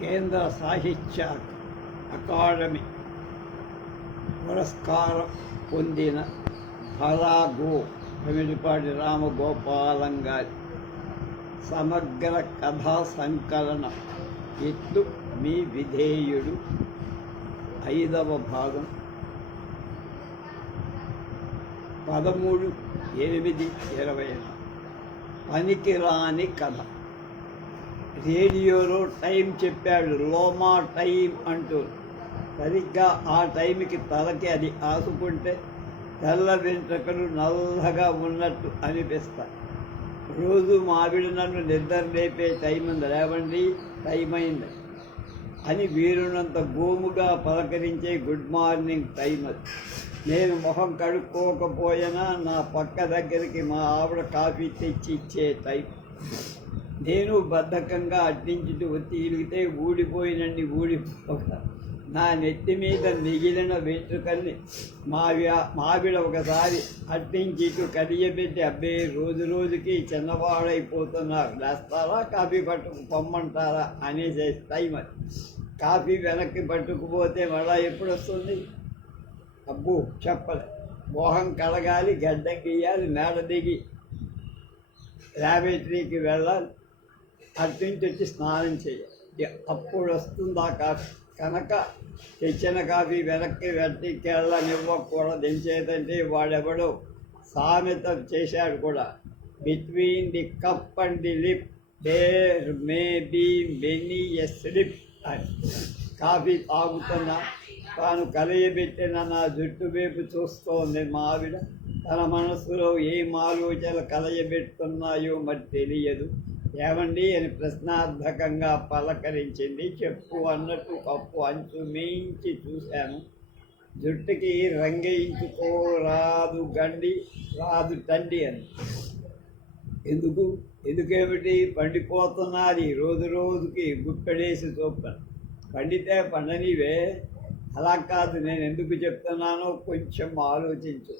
కేంద్ర సాహిత్య అకాడమీ పురస్కారం పొందిన ఫలాగో ప్రమిడిపాటి రామగోపాలం గారి సమగ్ర కథా సంకలనం ఇట్లు మీ విధేయుడు 5వ భాగం 13/8/20 పనికిరాని కథ. రేడియోలో టైం చెప్పాడు, లోమా టైం అంటూ. సరిగ్గా ఆ టైంకి తలకి అది ఆసుకుంటే తెల్ల వెంట్రుకలు నల్లగా ఉన్నట్టు అనిపిస్తాయి. రోజు మావిడ నన్ను నిద్ర లేపే టైం ఉంది, లేవండి టైం అయింది అని వీరునంత గోముగా పలకరించే గుడ్ మార్నింగ్ టైం అది. నేను మొహం కడుక్కోకపోయినా నా పక్క దగ్గరికి మా ఆవిడ కాఫీ తెచ్చి ఇచ్చే టైం. నేను బద్ధకంగా అట్టించుతూ ఒత్తి ఇరిగితే ఊడిపోయినండి ఊడిపోక నా నెత్తి మీద మిగిలిన వెంట్రుకల్ని మావిడ ఒకసారి అట్టించిటు కడియబెట్టి, అబ్బే రోజు రోజుకి చిన్నవాడైపోతున్నారు, లేస్తారా కాఫీ పట్టుకు పొమ్మంటారా అనేసే టైం అది. కాఫీ వెనక్కి పట్టుకుపోతే మళ్ళా ఎప్పుడు వస్తుంది? అబ్బో చెప్పలే. మోహం కడగాలి, గడ్డం గీయాలి, మేడ దిగి ల్యాబొరేటరీకి వెళ్ళాలి, అట్నుంచి వచ్చి స్నానం చేయాలి, అప్పుడు వస్తుందా కాఫీ. కనుక తెచ్చిన కాఫీ వెనక్కి వెళ్ళనివ్వకూడదు. ఎంచేతంటే వాడెవడో సామెత చేశాడు కూడా, between the cup and the lip there may be many a slip అని. కాఫీ తాగుతున్నా తాను కలయబెట్టిన నా జుట్టు వైపు చూస్తోంది మా ఆవిడ. తన మనసులో ఏం ఆలోచనలు కలయబెడుతున్నాయో మరి తెలియదు. ఏమండి అని ప్రశ్నార్థకంగా పలకరించింది. చెప్పు అన్నట్టు కప్పు అంచు మించి చూశాను. జుట్టుకి రంగేయించుకోరాదు గండి, రాదు తండి అని. ఎందుకేమిటి పండిపోతున్నది రోజు రోజుకి గుప్పెడేసి చూపాను. పండితే పండనివే. అలా కాదు, నేను ఎందుకు చెప్తున్నానో కొంచెం ఆలోచించు.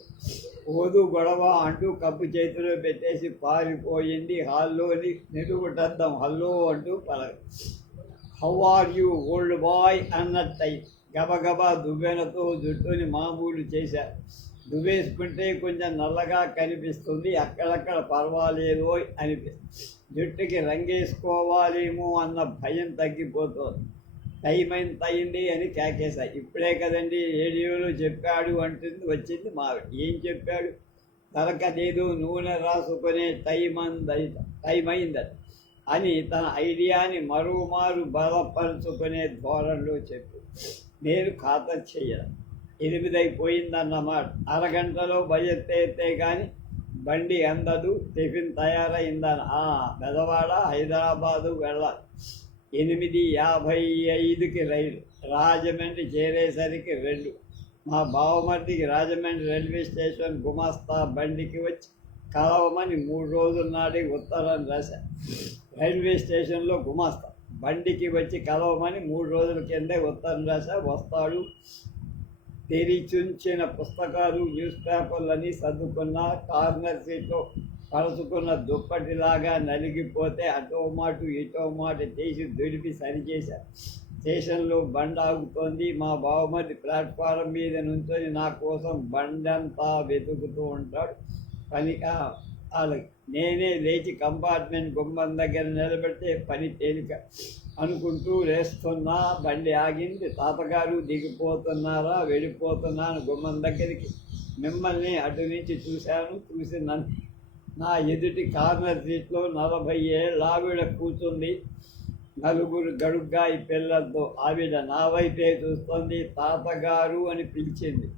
ఓదు గొడవ అంటూ కప్పు చేతిలో పెట్టేసి పారిపోయింది. హాల్లోని నిలువుటద్దం హల్లో అంటూ how are you old boy అన్నట్టయి గబగబా దువ్వెనతో జుట్టుని మామూలు చేశారు. దువ్వేసుకుంటే కొంచెం నల్లగా కనిపిస్తుంది, అక్కడక్కడ పర్వాలేదో అనిపిస్తుంది. జుట్టుకి రంగేసుకోవాలేమో అన్న భయం తగ్గిపోతుంది. టైం అయింది అని కేకేశాయి. ఇప్పుడే కదండి రేడియోలో చెప్పాడు అంటుంది వచ్చింది మావిడ. ఏం చెప్పాడు? తలకదేదో నూనె రాసుకునే టైం అయిందట అని తన ఐడియాని మరోమారు బలపరుచుకునే ధోరణిలో చెప్పు. నేను ఖాతా చెయ్యను. 8 అయిపోయిందన్నమాట. అరగంటలో బయలుదేరితే కానీ బండి అందదు. టిఫిన్ తయారైందని బెదవాడ హైదరాబాదు వెళ్ళాలి. 8:55కి రైలు. రాజమండ్రి చేరేసరికి 2. మా బావమర్దికి రాజమండ్రి రైల్వే స్టేషన్ గుమాస్తా బండికి వచ్చి కలవమని 3 రోజుల నాడే ఉత్తరం రాశా. రైల్వే స్టేషన్లో గుమాస్తా బండికి వచ్చి కలవమని 3 రోజుల కిందే ఉత్తరం రాశా. వస్తాడు. తెరిచుంచిన పుస్తకాలు, న్యూస్ పేపర్లని సర్దుకున్న కార్నర్ సీట్లో పరుచుకున్న దుప్పటిలాగా నలిగిపోతే అటో మాటు ఇటో మాట చేసి దులిపి సరిచేశారు. స్టేషన్లో బండి ఆగుతోంది. మా బావమర్ది ప్లాట్ఫారం మీద నుంచొని నా కోసం బండంతా వెతుకుతూ ఉంటాడు. వాళ్ళకి నేనే లేచి కంపార్ట్మెంట్ గుమ్మం దగ్గర నిలబెడితే పని తేలిక అనుకుంటూ లేస్తున్నా. బండి ఆగింది. తాతగారు దిగిపోతున్నారా? వెళ్ళిపోతున్నాను గుమ్మం దగ్గరికి. మిమ్మల్ని అటు నుంచి చూశాను. చూసి నా ఎదుటి కార్నర్ సీట్లో 40 ఏళ్ళ ఆవిడ కూర్చుంది. 4 గడుగ్గాయి పిల్లలతో. ఆవిడ నా వైపే చూస్తుంది. తాతగారు అని పిలిచింది.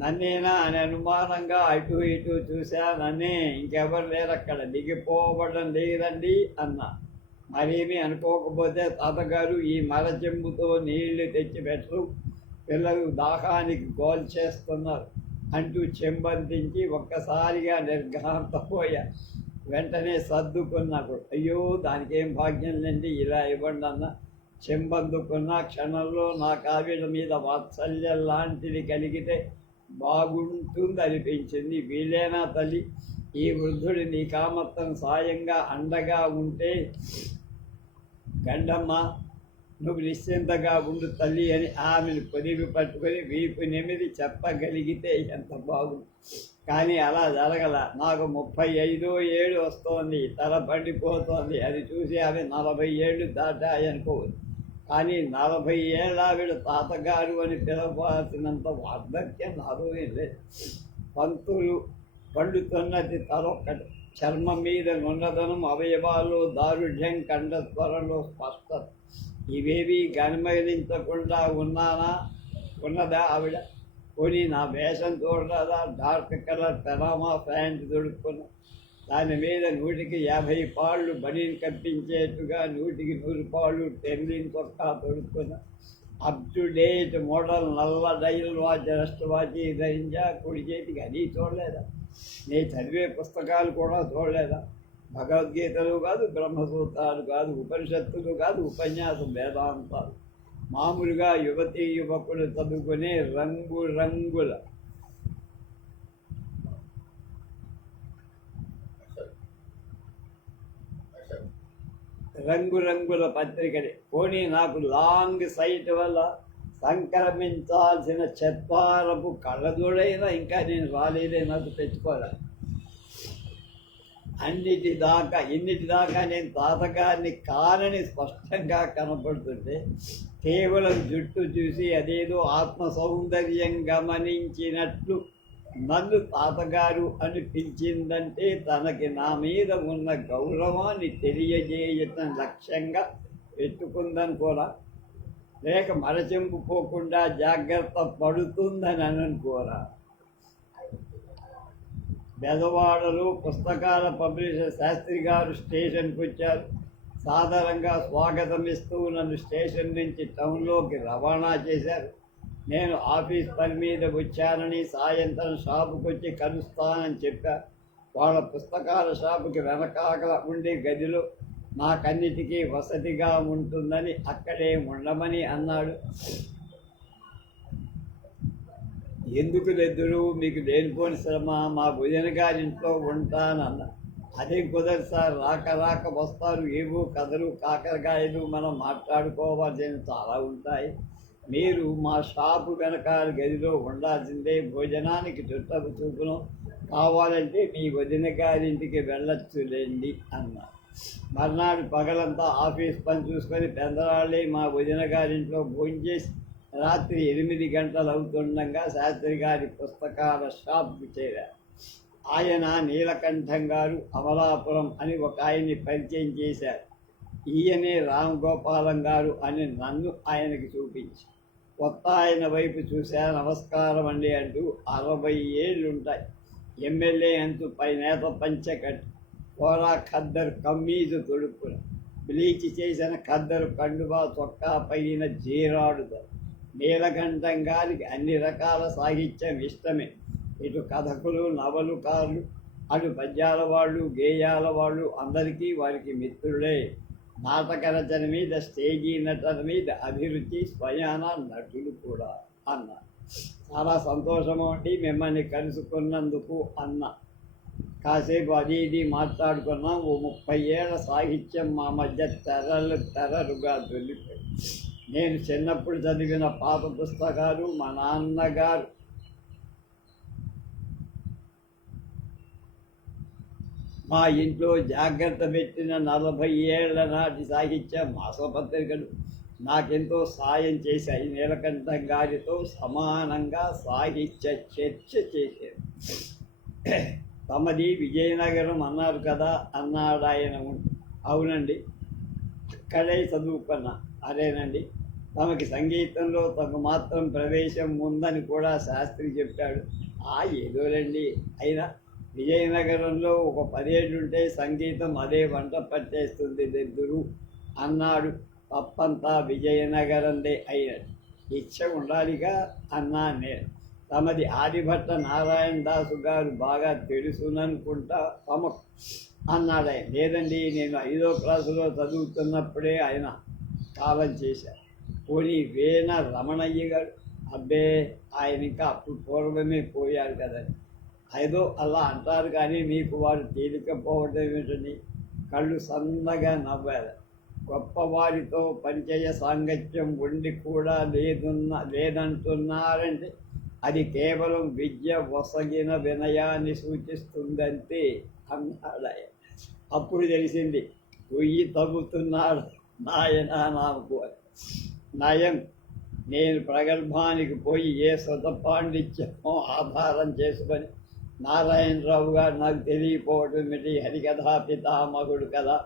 నన్నేనా అని అనుమానంగా అటు ఇటు చూశా. నన్నే, ఇంకెవరు లేరు అక్కడ, దిగిపోవడం లేదండి అన్నా. మరేమీ అనుకోకపోతే తాతగారు ఈ మరచెంబుతో నీళ్లు తెచ్చి పెట్టరు, పిల్లలు దాహానికి గోల్ చేస్తున్నారు అంటూ చెంబందించి ఒక్కసారిగా నిర్ఘాంతపోయా. వెంటనే సర్దుకున్నాడు. అయ్యో దానికేం భాగ్యం లేండి, ఇలా ఇవ్వండి అన్న. చెంబందుకున్న క్షణంలో నా ఆవిడ మీద వాత్సల్యం లాంటిది కలిగితే బాగుంటుంది అనిపించింది. వీలేనా తల్లి, ఈ వృద్ధుడి నీ కామత్తం సాయంగా అండగా ఉంటే గండమ్మ నువ్వు నిశ్చింతగా ఉండు తల్లి అని ఆమెను పొదివి పట్టుకొని వీపు నెమిది చెప్పగలిగితే ఎంత బాగుంది. కానీ అలా జరగల. నాకు 35 ఏళ్ళు వస్తోంది, తల పండిపోతోంది. అది చూసి ఆమె 40 ఏళ్ళు దాటాయనుకోవచ్చు. కానీ 40 ఏళ్ళ ఆవిడ తాతగారు అని పిలవాల్సినంత వార్ధక్యం నాలో ఏం లేదు. పంతులు పండుతున్నది తలొక్కటి. చర్మం మీద నున్నదనం, అవయవాల్లో దారుఢ్యం, కంఠస్వరంలో స్పష్టత ఇవేవి గమనించకుండా ఉన్నదా ఆవిడ? పోనీ నా వేషం చూడదా? డార్క్ కలర్ పెనామా ప్యాంట్ దొడుక్కున్నా, దాని మీద 150 పాళ్ళు బనీన్ కప్పించేట్టుగా 100 పాళ్ళు టెర్లిన్ చొక్కా తొడుక్కున్నా, అప్ టు డేట్ మోడల్ నల్ల డైల్ వాచ్, రెస్ట్ వాచ్ ధరించా. కుడి చేతికి అది చూడలేదా? నేను చదివే పుస్తకాలు కూడా చూడలేదా? భగవద్గీతలు కాదు, బ్రహ్మసూత్రాలు కాదు, ఉపనిషత్తులు కాదు, ఉపన్యాసం వేదాంతాలు. మామూలుగా యువతీ యువకులు చదువుకునే రంగురంగుల పత్రికని. పోనీ నాకు లాంగ్ సైట్ వల్ల సంక్రమించాల్సిన చెత్తారపు కళ్ళజోడైనా ఇంకా నేను రాలేదే, నాకు తెచ్చుకోవాలి. ఇన్నిటిదాకా నేను తాతగారిని కానని స్పష్టంగా కనపడుతుంటే, కేవలం జుట్టు చూసి అదేదో ఆత్మ సౌందర్యం గమనించినట్లు నన్ను తాతగారు అని పిలిచిందంటే తనకి నా మీద ఉన్న గౌరవాన్ని తెలియజేయటం లక్ష్యంగా పెట్టుకుందనుకోరా, లేక మరచెంపుకోకుండా జాగ్రత్త పడుతుందని అనుకోరా. బెదవాడలో పుస్తకాల పబ్లిషర్ శాస్త్రి గారు స్టేషన్కి వచ్చారు. సాధారణంగా స్వాగతం ఇస్తూ నన్ను స్టేషన్ నుంచి టౌన్లోకి రవాణా చేశారు. నేను ఆఫీస్ పని మీద వచ్చానని సాయంత్రం షాపుకి వచ్చి కలుస్తానని చెప్పారు. వాళ్ళ పుస్తకాల షాపుకి వెనకాల ఉండే గదిలో నాకన్నిటికీ వసతిగా ఉంటుందని అక్కడే ఉండమని అన్నాడు. ఎందుకు లెద్దురు, మీకు లేనిపోని శ్రమ, మా భుజన గారింట్లో ఉంటానన్న. అదే కుదరదు సార్, రాక వస్తారు. ఏవో కథలు కాకరకాయలు మనం మాట్లాడుకోవాల్సిన చాలా ఉంటాయి. మీరు మా షాపు వెనకాల గదిలో ఉండాల్సిందే. భోజనానికి చుట్టపు చూపును కావాలంటే మీ వదిన గారింటికి వెళ్ళొచ్చులేండి అన్నారు. మర్నాడు పగలంతా ఆఫీస్ పని చూసుకొని పెందరాళ్ళే మా వదిన గారింట్లో భోంచేసి రాత్రి 8 గంటలు అవుతుండగా శాస్త్రి గారి పుస్తకాల షాప్కి చేరారు. ఆయన నీలకంఠం గారు, అమలాపురం అని ఒక ఆయన్ని పరిచయం చేశారు. ఈయనే రామగోపాలం గారు అని నన్ను ఆయనకి చూపించి, కొత్త ఆయన వైపు చూశా. నమస్కారం అండి అంటూ 60 ఏళ్ళుంటాయి. ఎమ్మెల్యే అంటూ పైనేత పంచకట్టు, కోరా ఖద్దరు కమ్మీజు తొడుక్కుని, బ్లీచ్ చేసిన ఖద్దరు కండువా చొక్కా పైన జీరాడుతారు. నీలకంఠం గారికి అన్ని రకాల సాహిత్యం ఇష్టమే. ఇటు కథకులు, నవలుకారులు, అటు పద్యాల వాళ్ళు, గేయాల వాళ్ళు అందరికీ వారికి మిత్రులే. నాటక రచన మీద, స్టేజీ నటన మీద అభిరుచి, స్వయాన నటులు కూడా అన్నారు. చాలా సంతోషం అండి మిమ్మల్ని కలుసుకున్నందుకు అన్న. కాసేపు అది ఇది మాట్లాడుకున్నాం. ఓ 30 ఏళ్ల సాహిత్యం మా మధ్య తెరలుగా దొల్లిపోయి. నేను చిన్నప్పుడు చదివిన పాత పుస్తకాలు, మా నాన్నగారు మా ఇంట్లో జాగ్రత్త పెట్టిన 40 ఏళ్ల నాటి సాహిత్య మాసపత్రికలు నాకెంతో సాయం చేశాయి. నీలకంఠం గారితో సమానంగా సాహిత్య చర్చ చేశారు. తమది విజయనగరం అన్నారు కదా అన్నాడు ఆయన. అవునండి, అక్కడే చదువుకున్నా. అదేనండి, తమకి సంగీతంలో తమకు మాత్రం ప్రవేశం ఉందని కూడా శాస్త్రి చెప్పాడు. ఏదోనండి, అయినా విజయనగరంలో ఒక 10 ఏళ్ళుంటే సంగీతం అదే వంట పట్టేస్తుంది దెద్దురు అన్నాడు. తప్పంతా విజయనగరందే అయినట్టు. ఇచ్చ ఉండాలిగా అన్నా నేను. తమది ఆదిభట్ట నారాయణ దాసు గారు బాగా తెలుసుననుకుంటా తమకు అన్నాడు ఆయన. లేదండి, నేను 5వ క్లాసులో చదువుతున్నప్పుడే ఆయన కాలం చేశారు. పోనీ వేణ రమణయ్య గారు? అబ్బే, ఆయన ఇంకా అప్పుడు పూర్వమే పోయారు కదండి. ఏదో అలా అంటారు కానీ మీకు వారు తేలికపోవడం ఏమిటని కళ్ళు సన్నగా నవ్వారు. గొప్పవారితో పరిచయ సాంగత్యం ఉండి కూడా లేదంటున్నారంటే అది కేవలం విద్య వసగిన వినయాన్ని సూచిస్తుందంతే అన్నాడు ఆయన. అప్పుడు తెలిసింది పొయ్యి తగ్గుతున్నాడు నాయన నాకు నయం. నేను ప్రగల్భానికి పోయి ఏ స్వత పాండిత్యమో ఆధారం చేసుకొని నారాయణరావు గారు నాకు తెలియపోవటం ఏమిటి, హరికథా పితామహుడు కదా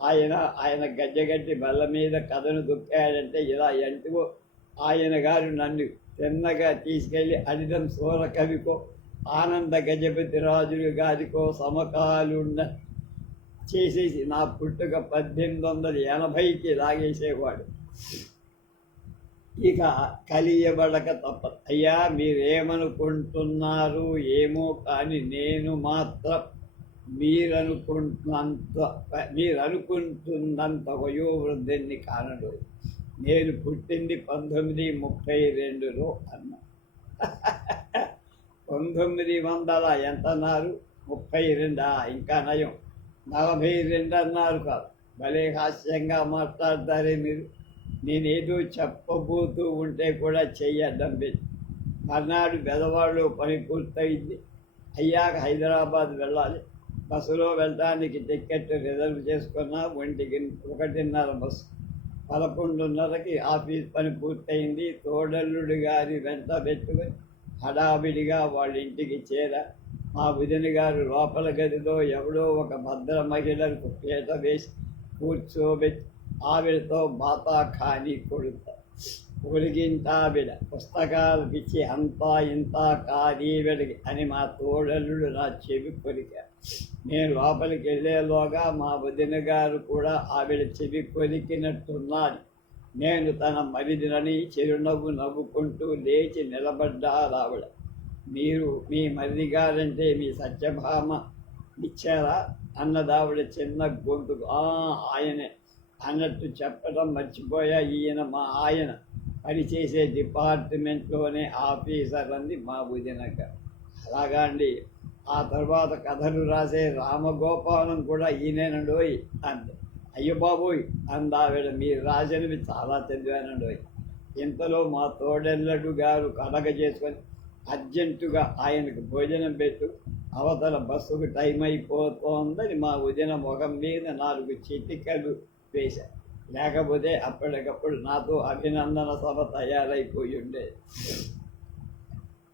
ఆయన గజ్జగట్టి బల్ల మీద కథను దుక్కాడంటే ఇలా ఎంటుకో ఆయన గారు నన్ను తిన్నగా తీసుకెళ్ళి అడిదం సూర కవికో ఆనంద గజపతి రాజులు గారికో సమకాలున్న చేసేసి నా పుట్టుక 1880కి లాగేసేవాడు. ఇక కలియబడక తప్పదు. అయ్యా మీరేమనుకుంటున్నారు ఏమో కానీ నేను మాత్రం మీరనుకుంటున్నంత వయోవృద్ధిని కానడు. నేను పుట్టింది 1932లో అన్న. 1900 ఎంతన్నారు? 32. ఇంకా నయం 42 అన్నారు కాదు. భలే హాస్యంగా మాట్లాడతారే మీరు. నేనేదో చెప్పబోతూ ఉంటే కూడా చెయ్యడ్డం పెట్టి మర్నాడు బెదవాడలో పని పూర్తయింది. అయ్యాక హైదరాబాద్ వెళ్ళాలి. బస్సులో వెళ్ళడానికి టికెట్ రిజర్వ్ చేసుకున్నా. 1:30 బస్సు. 11:30కి ఆఫీస్ పని పూర్తయింది. తోడల్లుడి గారి వెంట పెట్టుకొని హడావిడిగా వాళ్ళ ఇంటికి చేరా. మా వదిన గారు లోపల గదిలో ఎవడో ఒక భద్ర మహిళలకు పీట వేసి కూర్చోబెట్టి ఆవిడతో బాతా ఖానీ కొడుతా. ఒలిగింటావిడ పుస్తకాలు పిచ్చి అంతా ఇంత కాదీవిడికి అని మా తోడల్లుడు నా చెవి కొరికారు. నేను లోపలికి వెళ్ళేలోగా మా వదిన గారు కూడా ఆవిడ చెవి కొరికినట్టున్నది. నేను తన మరిదినని చిరునవ్వు నవ్వుకుంటూ లేచి నిలబడ్డారు ఆవిడ. మీరు మీ మరిది గారంటే మీ సత్యభామ ఇచ్చారా అన్నదావిడ చిన్న గొంతుకు. ఆయనే అన్నట్టు చెప్పడం మర్చిపోయా. ఈయన మా ఆయన పనిచేసే డిపార్ట్మెంట్లోనే ఆఫీసర్ అంది మా వదినక. అలాగా అండి. ఆ తర్వాత కథలు రాసే రామగోపాలం కూడా ఈయనేనండోయ్ అంది. అయ్యో బాబోయ్ అందావిడ. మీరు రాసినవి చాలా చదివానండోయ్. ఇంతలో మా తోడెల్లడు గారు కలగ చేసుకొని అర్జెంటుగా ఆయనకు భోజనం పెట్టు, అవతల బస్సుకు టైం అయిపోతోందని మా వదిన ముఖం మీద 4 చిటికలు వేశారు. లేకపోతే అప్పటికప్పుడు నాతో అభినందన సభ తయారైపోయి ఉండేది.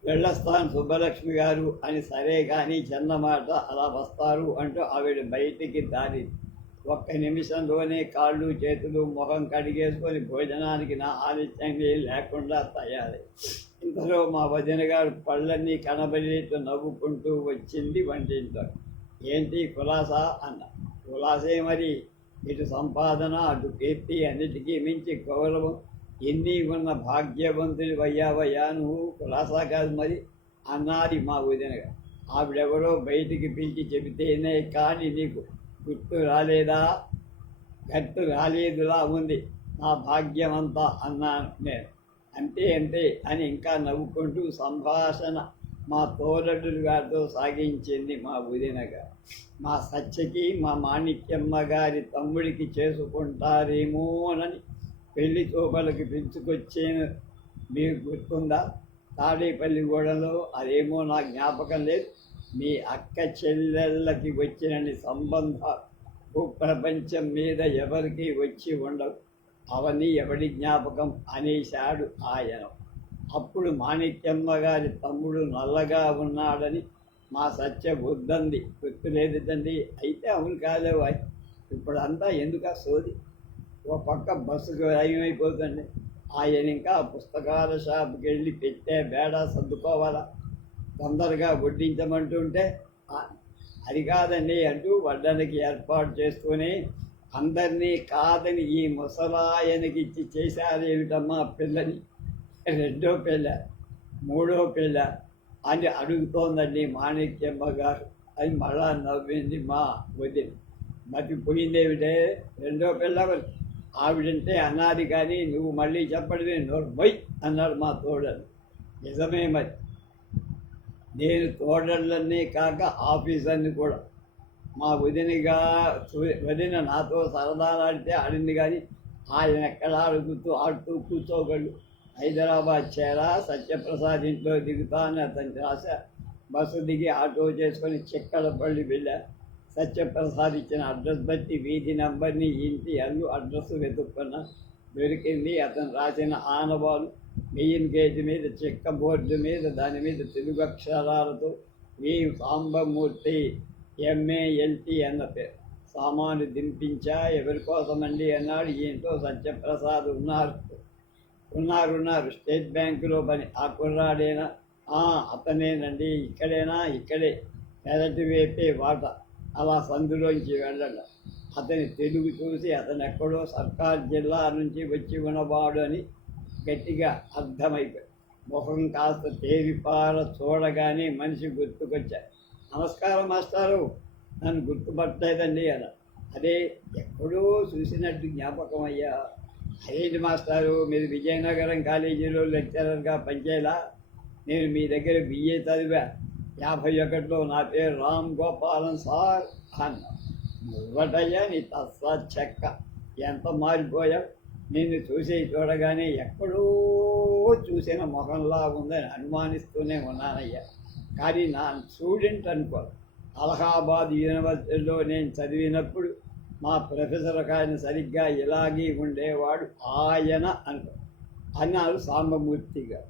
వెళ్ళొస్తాను సుబ్బలక్ష్మి గారు అని. సరే కానీ చిన్నమాట అలా వస్తారు అంటూ ఆవిడ బయటికి దారి. 1 నిమిషంలోనే కాళ్ళు చేతులు ముఖం కడిగేసుకొని భోజనానికి నా ఆలస్యం లేకుండా తయారై. ఇంతలో మా వదిన గారు పళ్ళన్నీ కనబడేట్టు నవ్వుకుంటూ వచ్చింది వంటింట్లో. ఏంటి కులాసా అన్న. కులాసే మరి. ఇటు సంపాదన అటు కీర్తి అన్నిటికీ మించి గౌరవం ఎన్ని ఉన్న భాగ్యవంతుడి వయ్యావయ్యా నువ్వు. కులాసా కాదు మరి అన్నది మా వదినగా. ఆవిడెవరో బయటికి పిలిచి చెబితేనే కానీ నీకు గుర్తు రాలేదా? గట్టు రాలేదులా ఉంది నా భాగ్యమంతా అన్నాను నేను. అంతే అని ఇంకా నవ్వుకుంటూ సంభాషణ మా తోడడులు గారితో సాగించింది మా వదినగా. మా సత్యకి మా మాణిక్యమ్మ గారి తమ్ముడికి చేసుకుంటారేమోనని పెళ్లి చూపలకి పిలుచుకొచ్చేను. మీకు గుర్తుందా? తాడేపల్లి గూడలో. అదేమో నా జ్ఞాపకం లేదు. మీ అక్క చెల్లెళ్ళకి వచ్చినని సంబంధాలు ప్రపంచం మీద ఎవరికి వచ్చి ఉండవు. అవన్నీ ఎవడి జ్ఞాపకం అనేశాడు ఆయన. అప్పుడు మాణిక్యమ్మ గారి తమ్ముడు నల్లగా ఉన్నాడని మా సత్య వద్దంది. గుర్తులేదు తండ్రి. అయితే అవును కాలేవా. ఇప్పుడంతా ఎందుకు సోది. ఒక పక్క బస్సుకు అయిపోతుంది. ఆయన ఇంకా పుస్తకాల షాప్కి వెళ్ళి పెట్టే బేడా సర్దుకోవాలా. తొందరగా వడ్డించమంటుంటే అది కాదండి అంటూ వడ్డానికి ఏర్పాటు చేసుకుని అందరినీ కాదని ఈ ముసలాయనకి ఇచ్చి చేశారేమిటమ్మా పిల్లని. 2వ పిల్ల 3వ పిల్ల అని అడుగుతోందండి మాణిక్యమ్మ గారు. అది మళ్ళా నవ్వింది మా వదిన. మర్చిపోయిందేమిటే 2వ పిల్ల ఆవిడంటే అన్నది కానీ నువ్వు మళ్ళీ చెప్పడమే నోరు బై అన్నాడు మా తోడలు. నిజమే మరి. నేను తోడళ్ళన్నీ కాక ఆఫీసర్ని కూడా. మా వదిన నాతో సరదాలాడితే ఆడింది కానీ ఆయన ఎక్కడ ఆడుతూ కూర్చోగలడు. హైదరాబాద్ చేరా, సత్యప్రసాద్ ఇంట్లో దిగుతానని అతని రాశ. బస్సు దిగి ఆటో చేసుకొని చిక్కలపల్లి వెళ్ళా. సత్యప్రసాద్ ఇచ్చిన అడ్రస్ బట్టి వీధి నంబర్ని, ఇంటి అడ్రస్ వెతుక్కున్నా. దొరికింది. అతను రాసిన ఆనవాలు మెయిన్ గేట్ మీద చెక్క బోర్డు మీద, దాని మీద తెలుగు అక్షరాలతో వి సాంబమూర్తి MALT అన్న పేరు. సామాను దింపించా. ఎవరి కోసమండి అన్నాడు. ఈయంతో సత్యప్రసాద్ ఉన్నారు స్టేట్ బ్యాంకులో పని. ఆ కుర్రాడేనా? అతనేనండి. ఇక్కడే పెరటి వేపే వాట. అలా సందులోంచి వెళ్ళండి. అతని తెలుగు చూసి అతను ఎక్కడో సర్కార్ జిల్లా నుంచి వచ్చి ఉన్నవాడు అని గట్టిగా అర్థమైపోయి ముఖం కాస్త తేరిపార చూడగానే మనిషి గుర్తుకొచ్చారు. నమస్కారం మాస్టారు, నన్ను గుర్తుపట్టలేదండి అన్న. అదే ఎక్కడో చూసినట్టు జ్ఞాపకం అయ్యా. అదేంటి మాస్టారు, మీరు విజయనగరం కాలేజీలో లెక్చరర్గా పనిచేయాలా? నేను మీ దగ్గర BA చదివా. 51లో నా పేరు రామ్ గోపాలం సార్ అన్న. నువ్వటయ్యా నీ తస్సా చెక్క, ఎంత మారిపోయావు. నిన్ను చూడగానే ఎక్కడో చూసిన మొహంలా ఉందని అనుమానిస్తూనే ఉన్నానయ్యా. కానీ నా స్టూడెంట్ అనుకో. అలహాబాద్ యూనివర్సిటీలో నేను చదివినప్పుడు మా ప్రొఫెసర్ ఆయన సరిగ్గా ఇలాగే ఉండేవాడు ఆయన అన్నారు సాంబమూర్తి గారు.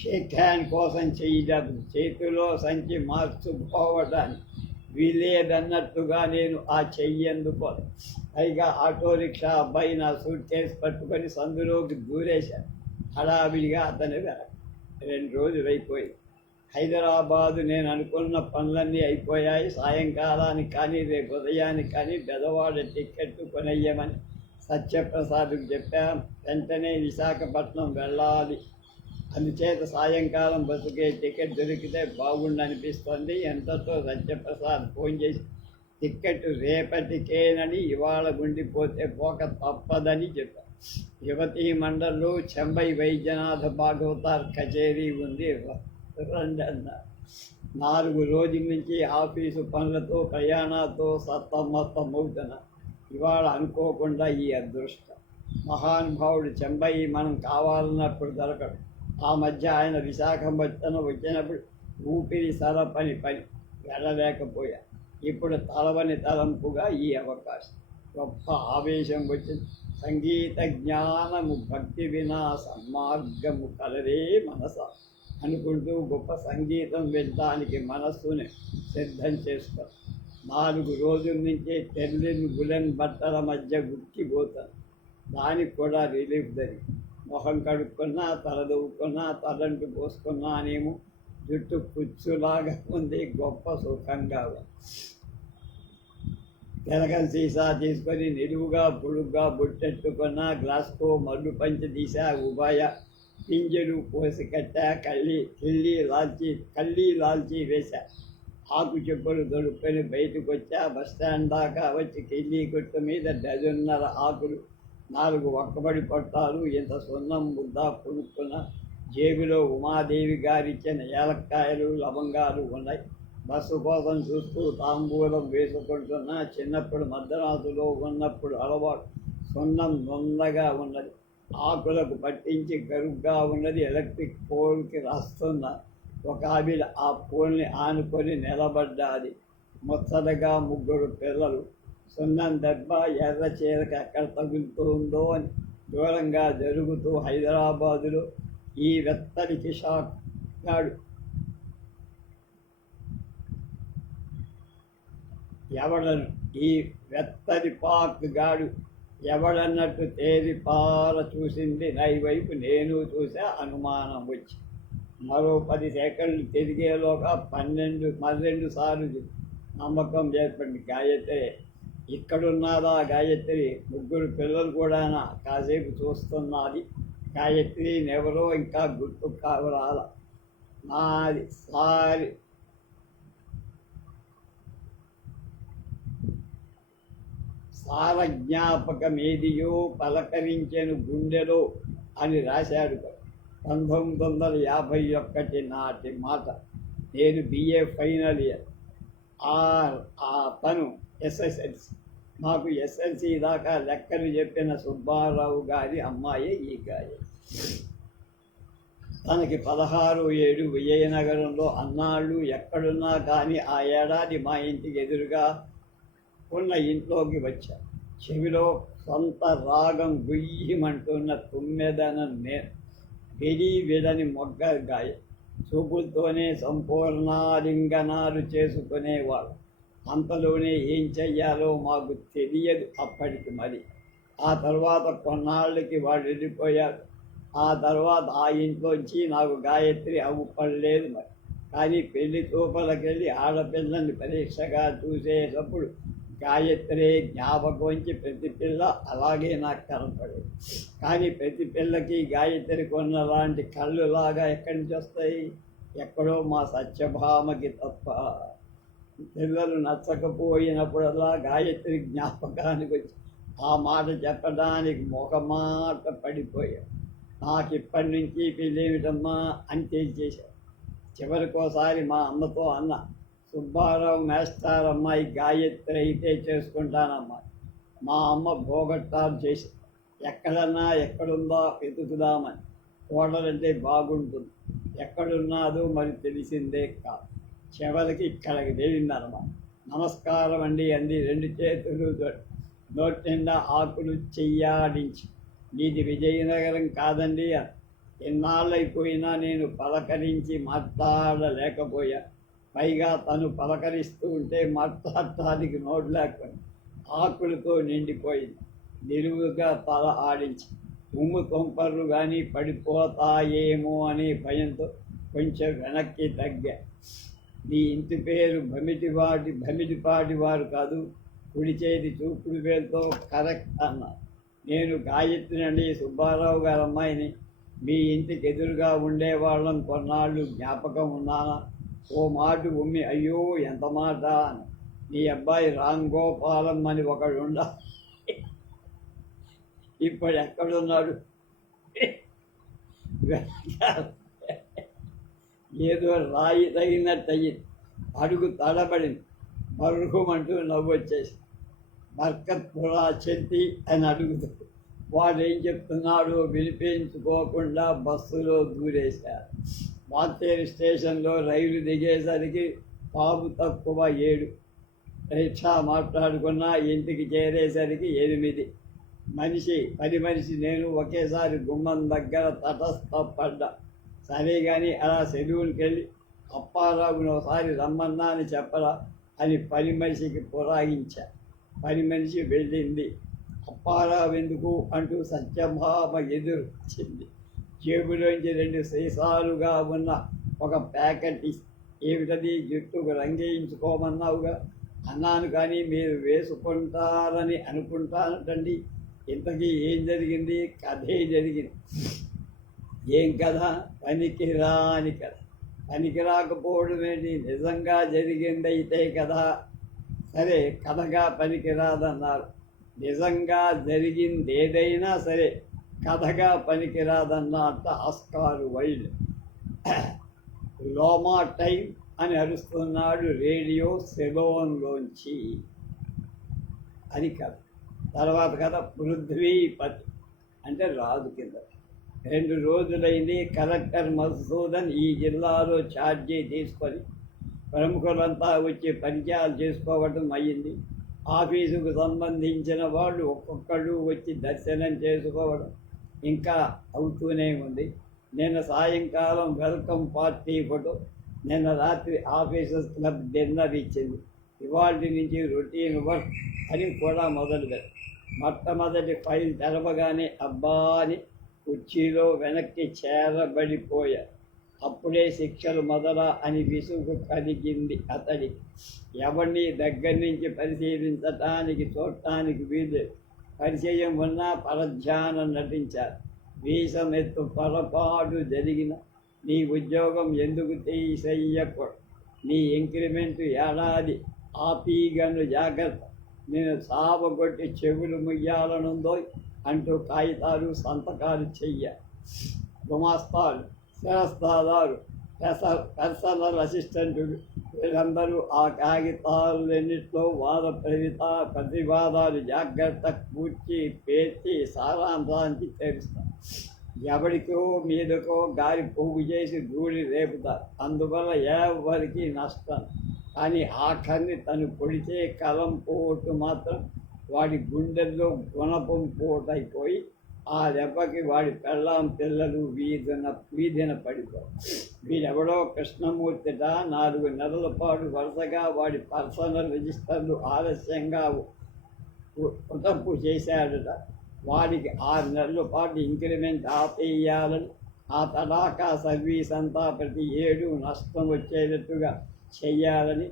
షేక్ హ్యాండ్ కోసం చేయడం, చేతిలో సంచి మార్చుకోవడానికి వీలేదన్నట్టుగా నేను ఆ చెయ్యందుకో. పైగా ఆటో రిక్షా అబ్బాయి నా సూట్ కేసు పట్టుకొని సందులోకి దూరేశాను. హడావిడిగా అతని వెనక 2 రోజులు అయిపోయి హైదరాబాదు నేను అనుకున్న పనులన్నీ అయిపోయాయి. సాయంకాలానికి కానీ రేపు ఉదయానికి కానీ బెదవాడ టికెట్ కొనయ్యమని సత్యప్రసాద్కి చెప్పాను. వెంటనే విశాఖపట్నం వెళ్ళాలి. అందుచేత సాయంకాలం బస్సుకే టికెట్ దొరికితే బాగుండనిపిస్తుంది. ఎంతతో సత్యప్రసాద్ ఫోన్ చేసి టికెట్ రేపటికేనని, ఇవాళ ఉండిపోతే పోక తప్పదని చెప్పారు. యువతీ మండల్లో చెంబై వైద్యనాథ భాగవతార్ కచేరీ ఉంది, రండి అన్నారు. 4 రోజుల నుంచి ఆఫీసు పనులతో ప్రయాణాలతో సతమతమవుతున్నా. ఇవాళ అనుకోకుండా ఈ అదృష్టం. మహానుభావుడు చెంబై మనం కావాలన్నప్పుడు దొరకడు. ఆ మధ్య ఆయన విశాఖపట్నం వచ్చినప్పుడు ఊపిరి సరపని పని వెళ్ళలేకపోయా. ఇప్పుడు తలవని తలంపుగా ఈ అవకాశం. గొప్ప ఆవేశం వచ్చింది. సంగీత జ్ఞానము భక్తి వినా సన్మార్గము కలరే మనస అనుకుంటూ గొప్ప సంగీతం వినడానికి మనస్సుని సిద్ధం చేస్తాను. 4 రోజుల నుంచి టెర్లిన్ గులెన్ బట్టల మధ్య గుర్తిపోతాను. దానికి కూడా రిలీఫ్ జరిగింది. మొహం కడుక్కున్నా, తలదువ్వుకున్నా, తలంటు పోసుకున్నానేమో. జుట్టు కుచ్చులాగా ఉంది. గొప్ప సుఖంగా ఉంది. తెలగల సీసా తీసుకొని నిలువుగా పొడుగ్గా బొట్టెట్టుకున్న గ్లాస్కో మడ్డు పంచి తీసా. ఉభయ పింజలు పోసి కట్టా. కళ్ళీ లాల్చి వేశా. ఆకు చెప్పులు దొడుక్కొని బయటకు వచ్చా. బస్టాండ్ దాకా వచ్చి కిళ్ళీ కొట్టు మీద 1.5 ఆకులు, 4 ఒక్కబడి పట్టాలు, ఇంత సున్నం ముద్ద పుడుక్కున్న. జేబులో ఉమాదేవి గారిచ్చిన ఏలక్కాయలు, లవంగాలు ఉన్నాయి. బస్సు కోసం చూస్తూ తాంబూలం వేసుకుంటున్నా. చిన్నప్పుడు మద్రాసులో ఉన్నప్పుడు అలవాటు. సున్నం నొందగా ఉన్నది. ఆకులకు పట్టించి గరుగ్గా ఉన్నది. ఎలక్ట్రిక్ పోల్కి రాస్తున్న ఒక ఆవిడ ఆ పోల్ని ఆనుకొని నిలబడ్డాది. ముచ్చటగా 3 పిల్లలు. సున్నం దెబ్బ ఎర్ర చీరకు ఎక్కడ తగులుతుందో అని దూరంగా జరుగుతూ హైదరాబాదులో ఈ వెత్తడి కిషాక్ గాడు ఎవడను, ఈ వెత్తడి పాక్ గాడు ఎవడన్నట్టు తేరిపార చూసింది. నైవైపు నేను చూసా. అనుమానం వచ్చి మరో 10 సెకండ్లు తిరిగేలోగా 12 సార్లు నమ్మకం ఏర్పడింది. గాయత్రి ఇక్కడున్నదా? గాయత్రి 3 పిల్లలు కూడా కాసేపు చూస్తున్నది. గాయత్రి ఎవరో ఇంకా గుర్తు కావరాల. నాది సారజ్ఞాపకమేదియో పలకరించెను గుండెలో అని రాశాడు. 1951 నాటి మాట. నేను బిఏ ఫైనల్ ఇయర్. తను ఎస్ఎస్ఎల్సి. మాకు ఎస్ఎల్సి దాకా లెక్కలు చెప్పిన సుబ్బారావు గారి అమ్మాయి ఈ గాయ. తనకి 16 ఏడు విజయనగరంలో అన్నాళ్ళు. ఎక్కడున్నా కానీ ఆ ఏడాది మా ఇంటికి ఎదురుగా ఉన్న ఇంట్లోకి వచ్చా. చెవిలో సొంత రాగం గుయ్యమంటున్న తుమ్మెదనం విడని మొగ్గ గాయ. చూపులతోనే సంపూర్ణాలింగనాలు చేసుకునేవాడు. అంతలోనే ఏం చెయ్యాలో మాకు తెలియదు అప్పటికి. మరి ఆ తర్వాత కొన్నాళ్ళకి వాడు వెళ్ళిపోయాడు. ఆ తర్వాత ఆ ఇంట్లోంచి నాకు గాయత్రి అవ్వపడలేదు. మరి కానీ పెళ్లి చూపలకెళ్ళి ఆడపిల్లని పరీక్షగా చూసేటప్పుడు గాయత్రి జ్ఞాపకంచి ప్రతి పిల్ల అలాగే నాకు కనపడేది. కానీ ప్రతి పిల్లకి గాయత్రి కొన్నలాంటి కళ్ళులాగా ఎక్కడి నుంచి వస్తాయి? ఎక్కడో మా సత్యభామకి తప్ప. పిల్లలు నచ్చకపోయినప్పుడల్లా గాయత్రి జ్ఞాపకానికి వచ్చి ఆ మాట చెప్పడానికి మాట పడిపోయాడు. నాకు ఇప్పటి నుంచి పెళ్ళేమిటమ్మా అని తెలియజేశాడు. చివరికోసారి మా అమ్మతో అన్న, సుబ్బారావు మేస్టార్ అమ్మాయి గాయత్రి అయితే చేసుకుంటానమ్మా. మా అమ్మ భోగట్టాలు చేసి ఎక్కడుందో వెతుకుదామని. కోడలంటే బాగుంటుంది, ఎక్కడున్నాదో మరి తెలిసిందే కాదు. చివరికి ఇక్కడికి తేలిందన్నమాట. నమస్కారం అండి అంది 2 చేతులు నోటి నిండా ఆకులు చెయ్యాడించి. నీది విజయనగరం కాదండి. ఎన్నాళ్ళైపోయినా నేను పలకరించి మాట్లాడలేకపోయా. పైగా తను పలకరిస్తూ ఉంటే మాట్లాడటానికి నోటు లేకుండా ఆకులతో నిండిపోయింది. నిలువుగా తల ఆడించి ఉమ్ము తొంపర్లు కానీ పడిపోతాయేమో అనే భయంతో కొంచెం వెనక్కి తగ్గా. నీ ఇంటి పేరు భమిడిపాటి వారు కాదు, కుడి చేతి చూపుడు వేలుతో కరెక్ట్ అన్నా. నేను గాయత్రి అండి, సుబ్బారావు గారి అమ్మాయిని. మీ ఇంటికి ఎదురుగా ఉండేవాళ్ళం కొన్నాళ్ళు జ్ఞాపకం ఉన్నానా? ఓ మాట ఉమ్మి, అయ్యో ఎంత మాట అని. నీ అబ్బాయి రాంగోపాలం అని ఒకడుండ, ఇప్పుడు ఎక్కడున్నాడు? ఏదో రాయి తగినట్టు అయ్యింది. అడుగు తడబడింది. మరుగుమంటూ నవ్వొచ్చేసి, బర్కత్పురా చెంతి అని అడుగుతాడు. వాడేం చెప్తున్నాడో వినిపించుకోకుండా బస్సులో దూరేశారు. వాంతేరు స్టేషన్లో రైలు దిగేసరికి 7:15. రిక్షా మాట్లాడుకున్నా ఇంటికి చేరేసరికి 8. పని మనిషి నేను ఒకేసారి గుమ్మం దగ్గర తటస్థపడ్డా. సరే కానీ అలా సెలవులకి వెళ్ళి అప్పారావుని ఒకసారి రమ్మన్నా అని చెప్పరా అని పని మనిషికి పురాగించా. పని మనిషి వెళ్ళింది. అప్పారావు ఎందుకు అంటూ సత్యభామ ఎదురు వచ్చింది. జేబులోంచి 2 సీసాలుగా ఉన్న ఒక ప్యాకెట్ ఏమిటది? జుట్టుకు రంగేయించుకోమన్నావుగా అన్నాను, కానీ మీరు వేసుకుంటారని అనుకుంటానటండి. ఇంతకీ ఏం జరిగింది? కథే జరిగింది. ఏం కథ? పనికిరాని కథ. పనికి రాకపోవడం ఏంటి? నిజంగా జరిగిందైతే కదా. సరే, కథగా పనికిరాదన్నారు. నిజంగా జరిగింది ఏదైనా సరే కథగా పనికిరాదన్నట్ట ఆస్కార్ వైల్డ్. లోమా టైం అని అరుస్తున్నాడు రేడియో సెలోన్లోంచి. అది కథ. తర్వాత కథ పృథ్వీపతి అంటే రాజు కింద. 2 రోజులైంది. కలెక్టర్ మధుసూదన్ ఈ జిల్లాలో ఛార్జీ తీసుకొని ప్రముఖులంతా వచ్చి పరిచయాలు చేసుకోవటం అయ్యింది. ఆఫీసుకు సంబంధించిన వాళ్ళు ఒక్కొక్కళ్ళు వచ్చి దర్శనం చేసుకోవడం ఇంకా అవుతూనే ఉంది. నిన్న సాయంకాలం వెల్కమ్ పార్టీ ఫోటో, నిన్న రాత్రి ఆఫీసర్స్ క్లబ్ డిన్నర్ ఇచ్చింది. ఇవాళ నుంచి రొటీన్ వర్క్ అని కూడా మొదలుపెట్టారు. మొట్టమొదటి ఫైల్ తెరవగానే అబ్బా అని కుర్చీలో వెనక్కి చేరబడిపోయారు. అప్పుడే శిక్షలు మొదలా అని విసుగు కలిగింది అతడికి. ఎవరిని దగ్గర నుంచి పరిశీలించటానికి చూడటానికి వీల్లేదు. పరిచయం ఉన్నా పరధ్యానం నటించారు. వీసమెత్తు పొరపాటు జరిగిన నీ ఉద్యోగం ఎందుకు తీసేయకూడదు. నీ ఇంక్రిమెంట్ ఏడాది ఆపీగను జాగ్రత్త. నేను సావగొట్టి చెవులు ముయ్యాలనుందో అంటూ కాగితాలు సంతకాలు చెయ్య. గుమాస్తాలు, శిరస్తాదారు, పర్సనల్ అసిస్టెంట్లు వీళ్ళందరూ ఆ కాగితాలన్నింటిలో ప్రతివాదాలు జాగ్రత్త కూర్చి పేర్చి సారాంశానికి తెలుస్తారు. ఎవరికో మీదకో గాలి పోగు చేసి ధూళి రేపుతారు. అందువల్ల ఎవరికి నష్టం. కానీ ఆఖరిని తను పొడిచే కలం పోటు మాత్రం వాడి గుండెల్లో గుణపం పోటైపోయి ఆ దెబ్బకి వాడి పెళ్ళాం పిల్లలు వీధిన పడిపోయి వీడెవడో కృష్ణమూర్తిట 4 నెలల పాటు వరుసగా వాడి పర్సనల్ రిజిస్టర్లు ఆలస్యంగా ఉటంపు చేశాడట. వాడికి 6 నెలల పాటు ఇంక్రిమెంట్ ఆపేయాలని, ఆ తడాకా సర్వీస్ అంతా ప్రతి 7 నష్టం వచ్చేటట్టుగా చెయ్యాలని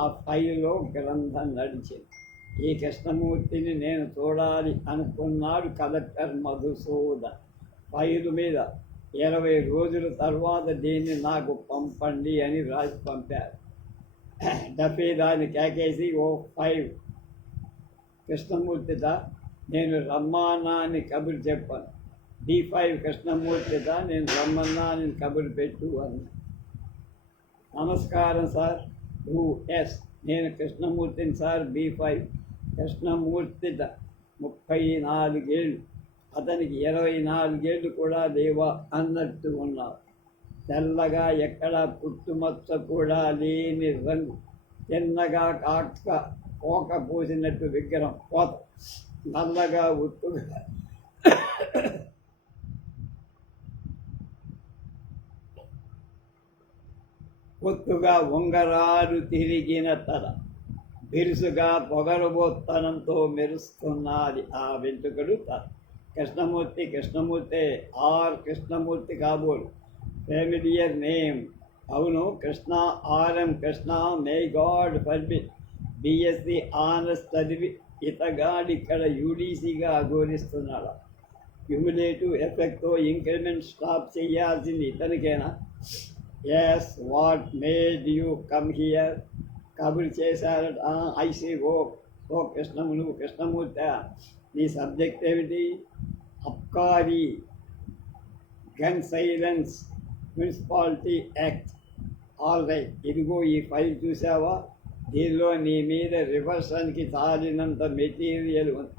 ఆ ఫైల్లో గ్రంథం నడిచింది. ఈ కృష్ణమూర్తిని నేను చూడాలి అనుకున్నాడు కలెక్టర్ మధుసూదన్. ఫైలు మీద 20 రోజుల తర్వాత దీన్ని నాకు పంపండి అని రాసి పంపారు. డఫీ దాన్ని కేకేసి, ఓ 5 కృష్ణమూర్తిత నేను రమ్మన్నా అని కబురు చెప్పాను. D5 కృష్ణమూర్తిత నేను రమ్మన్నా అని కబురు పెట్టు అన్నా. నమస్కారం సార్. ఎస్ నేను కృష్ణమూర్తిని సార్. B5 కృష్ణమూర్తిట 34 ఏళ్ళు. అతనికి 24 ఏళ్ళు కూడా లేవా అన్నట్టు ఉన్నారు. తెల్లగా ఎక్కడా పుట్టుమచ్చ కూడా లేని రంగు, చిన్నగా కోక పోసినట్టు విగ్రహం, కోత నల్లగా ఒత్తుగా ఉంగరాలు తిరిగిన తల, బిరుసుగా పొగరబోత్తనంతో మెరుస్తున్నది ఆ వెంట్రుకలు తల. కృష్ణమూర్తి ఆర్ కృష్ణమూర్తి కాబోలు. Familiar name. అవును, Krishna, RM Krishna. May god forbid. BSc honours చదివి ఇతగాడిక్కడ యూడీసీగా అఘోరిస్తున్నాడు. క్యుములేటివ్ ఎఫెక్ట్తో ఇంక్రిమెంట్ స్టాప్ చేయాల్సింది ఇతనికేనా? Yes, what made you come here? కబురు చేశారట. ఐసీ. ఓ నువ్వు కృష్ణమూర్తి. నీ సబ్జెక్ట్ ఏమిటి? అబ్కారీ, gun licence, municipality act. All right. ఇదిగో ఈ ఫైల్ చూసావా? దీనిలో నీ మీద రివర్షన్కి చాలినంత మెటీరియల్ ఉంది.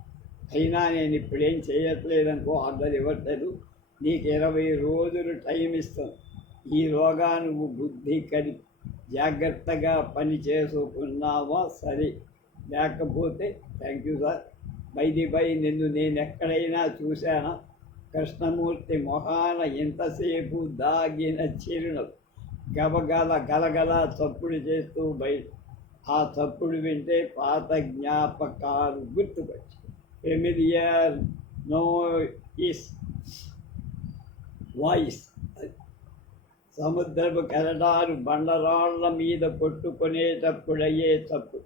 అయినా నేను ఇప్పుడేం చేయట్లేదనుకో, ఆర్డర్ ఇవ్వట్లేదు. నీకు 20 రోజులు టైం ఇస్తాను. ఈలోగా నువ్వు బుద్ధి కలిపి జాగ్రత్తగా పని చేసుకున్నావా సరే, లేకపోతే థ్యాంక్ యూ సార్. బై నిన్ను నేను ఎక్కడైనా చూశానా? కృష్ణమూర్తి మొహాన ఎంతసేపు దాగిన చిరునవ్వు గలగల చప్పుడు చేస్తూ బయట. ఆ చప్పుడు వింటే పాత జ్ఞాపకాలు గుర్తుకొచ్చి. Familiar voice. సముద్రపు కెరటాలు బండరాళ్ల మీద కొట్టుకునేటప్పుడయ్యే చప్పుడు.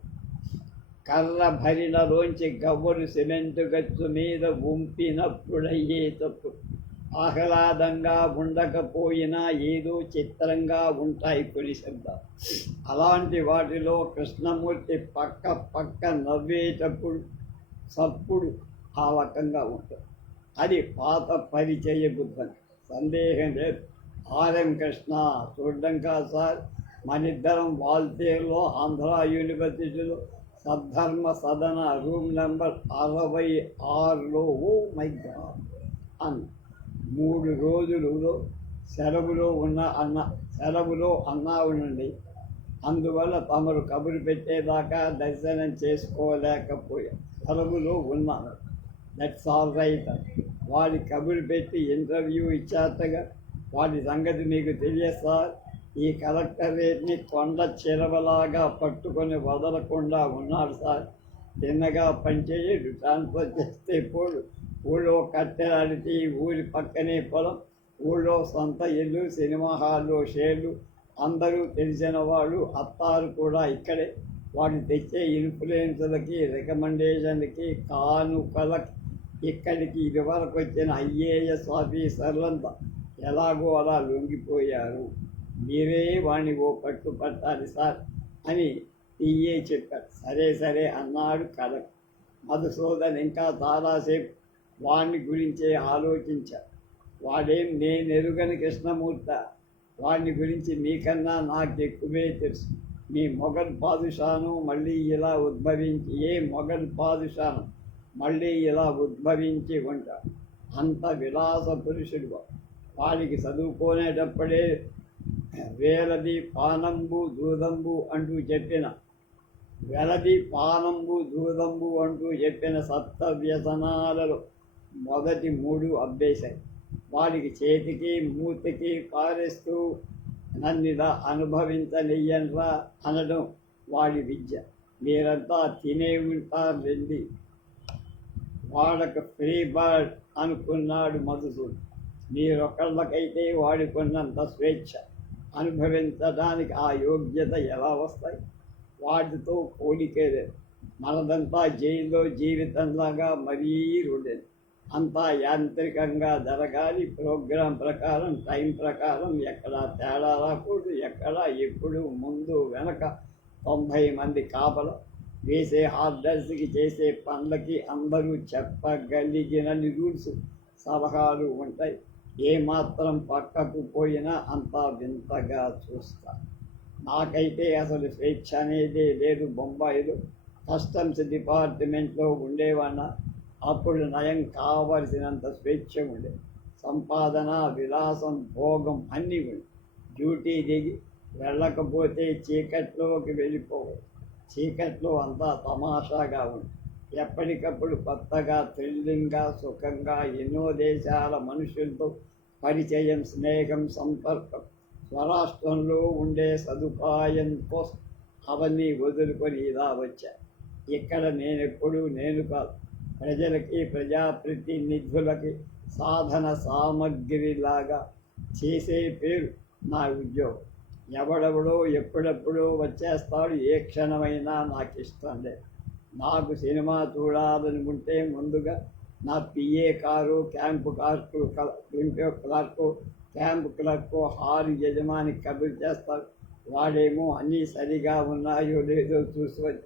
కర్ర భరినలోంచి గవ్వలు సిమెంటు గచ్చు మీద ఉంపినప్పుడయ్యే చప్పుడు. ఆహ్లాదంగా ఉండకపోయినా ఏదో చిత్రంగా ఉంటాయి కొన్ని శబ్దాలు. అలాంటి వాటిలో కృష్ణమూర్తి పక్క నవ్వేటప్పుడు చప్పుడు ఆ రకంగా ఉంటుంది. అది పాత పరిచయ బుద్ధం, సందేహం లేదు. ఆర్ఎం కృష్ణ చూడడం కాదు సార్, మనిద్దరం వాల్తేరులో ఆంధ్ర యూనివర్సిటీలో సద్ధర్మ సదన రూమ్ నెంబర్ 66లో. ఓ మై గాడ్ అన్న. 3 రోజులు సెలవులో ఉన్నావునండి. అందువల్ల తమరు కబురు పెట్టేదాకా దర్శనం చేసుకోలేకపోయా. సెలవులో ఉన్నాను. That's all right. వాడి కబురు పెట్టి ఇంటర్వ్యూ ఇచ్చాతగా. వాడి సంగతి మీకు తెలియదు సార్. ఈ కలెక్టరేట్ని కొండ చిరవలాగా పట్టుకొని వదలకుండా ఉన్నాడు సార్. చిన్నగా పనిచేయడు. ట్రాన్స్ఫర్ చేస్తే పోడు. ఊళ్ళో కట్టెలాడితే ఊరి పక్కనే పొలం, ఊళ్ళో సొంత ఇల్లు, సినిమా హాల్లో షేర్లు, అందరూ తెలిసిన వాళ్ళు. అత్తారు కూడా ఇక్కడే. వాడు తెచ్చే ఇన్ఫ్లుయెన్స్లకి, రికమెండేషన్లకి, కానుకలకి ఇక్కడికి ఇదివరకు వచ్చిన IAS ఆఫీసర్లంతా ఎలాగో అలా లొంగిపోయారు. మీరే వాడిని ఓ పట్టు పట్టాలి సార్ అని టీఏ చెప్పారు. సరే అన్నాడు కలెక్టర్. మధుసూదన్ ఇంకా చాలాసేపు వాడిని గురించే ఆలోచించా. వాడేం నేనెరుగని కృష్ణమూర్త, వాడిని గురించి మీకన్నా నాకు ఎక్కువే తెలుసు. మీ మొఘల్ పాదుషాను మళ్ళీ ఇలా ఉద్భవించి మొఘల్ పాదుషాను మళ్ళీ ఇలా ఉద్భవించి ఉంటా. అంత విలాస పురుషుడు. వాడికి చదువుకునేటప్పుడే వేలది పానంబు దూదంబు అంటూ చెప్పిన సప్త వ్యసనాలలో మొదటి 3 అబ్బేశాయి. వాడికి చేతికి మూతికి పారేస్తూ నన్నిలా అనుభవించలేయన్రా అనడం వాడి విద్య. మీరంతా తినే ఉంటారండి. వాడొక ఫ్రీ బర్డ్ అనుకున్నాడు మధుసూదన్. మీరొకళ్ళకైతే వాడికున్నంత స్వేచ్ఛ అనుభవించడానికి ఆ యోగ్యత ఎలా వస్తాయి? వాటితో పోలికే లేదు. మనదంతా జైల్లో జీవితంలాగా మరీ రొడెన్. అంతా యాంత్రికంగా జరగాలి. ప్రోగ్రాం ప్రకారం, టైం ప్రకారం, ఎక్కడ తేడా రాకూడదు. ఎక్కడ ఎప్పుడు ముందు వెనక 90 మంది కాపలా. వేసే ఆర్డర్స్కి, చేసే పనులకి అందరూ చెప్పగలిగినన్ని రూల్స్, సలహాలు ఉంటాయి. ఏమాత్రం పక్కకు పోయినా అంతా వింతగా చూస్తా. నాకైతే అసలు స్వేచ్ఛ అనేదే లేదు. బొంబాయిలో కస్టమ్స్ డిపార్ట్మెంట్లో ఉండేవాడిన. అప్పుడు నయం కావలసినంత స్వేచ్ఛ ఉండే. సంపాదన, విలాసం, భోగం అన్నీ ఉండే. డ్యూటీ దిగి వెళ్ళకపోతే చీకట్లోకి వెళ్ళిపోవాలి. చీకట్లో అంతా తమాషాగా ఉంది. ఎప్పటికప్పుడు కొత్తగా, థ్రిల్లింగ్గా, సుఖంగా ఎన్నో దేశాల మనుషులతో పరిచయం, స్నేహం, సంపర్కం. స్వరాష్ట్రంలో ఉండే సదుపాయం కోసం అవన్నీ వదులుకొని ఇలా వచ్చా. ఇక్కడ నేనెప్పుడు నేను కాదు. ప్రజలకి, ప్రజాప్రతినిధులకి సాధన సామగ్రిలాగా చేసే పేరు నా ఉద్యోగం. ఎవడెవడో ఎప్పుడెప్పుడో వచ్చేస్తాడు. ఏ క్షణమైనా నాకు ఇష్టం లేదు. నాకు సినిమా చూడాలనుకుంటే ముందుగా నా PA car, camp clerk hall యజమాని కబురు చేస్తాడు. వాడేమో అన్నీ సరిగా ఉన్నాయో లేదో చూసుకొని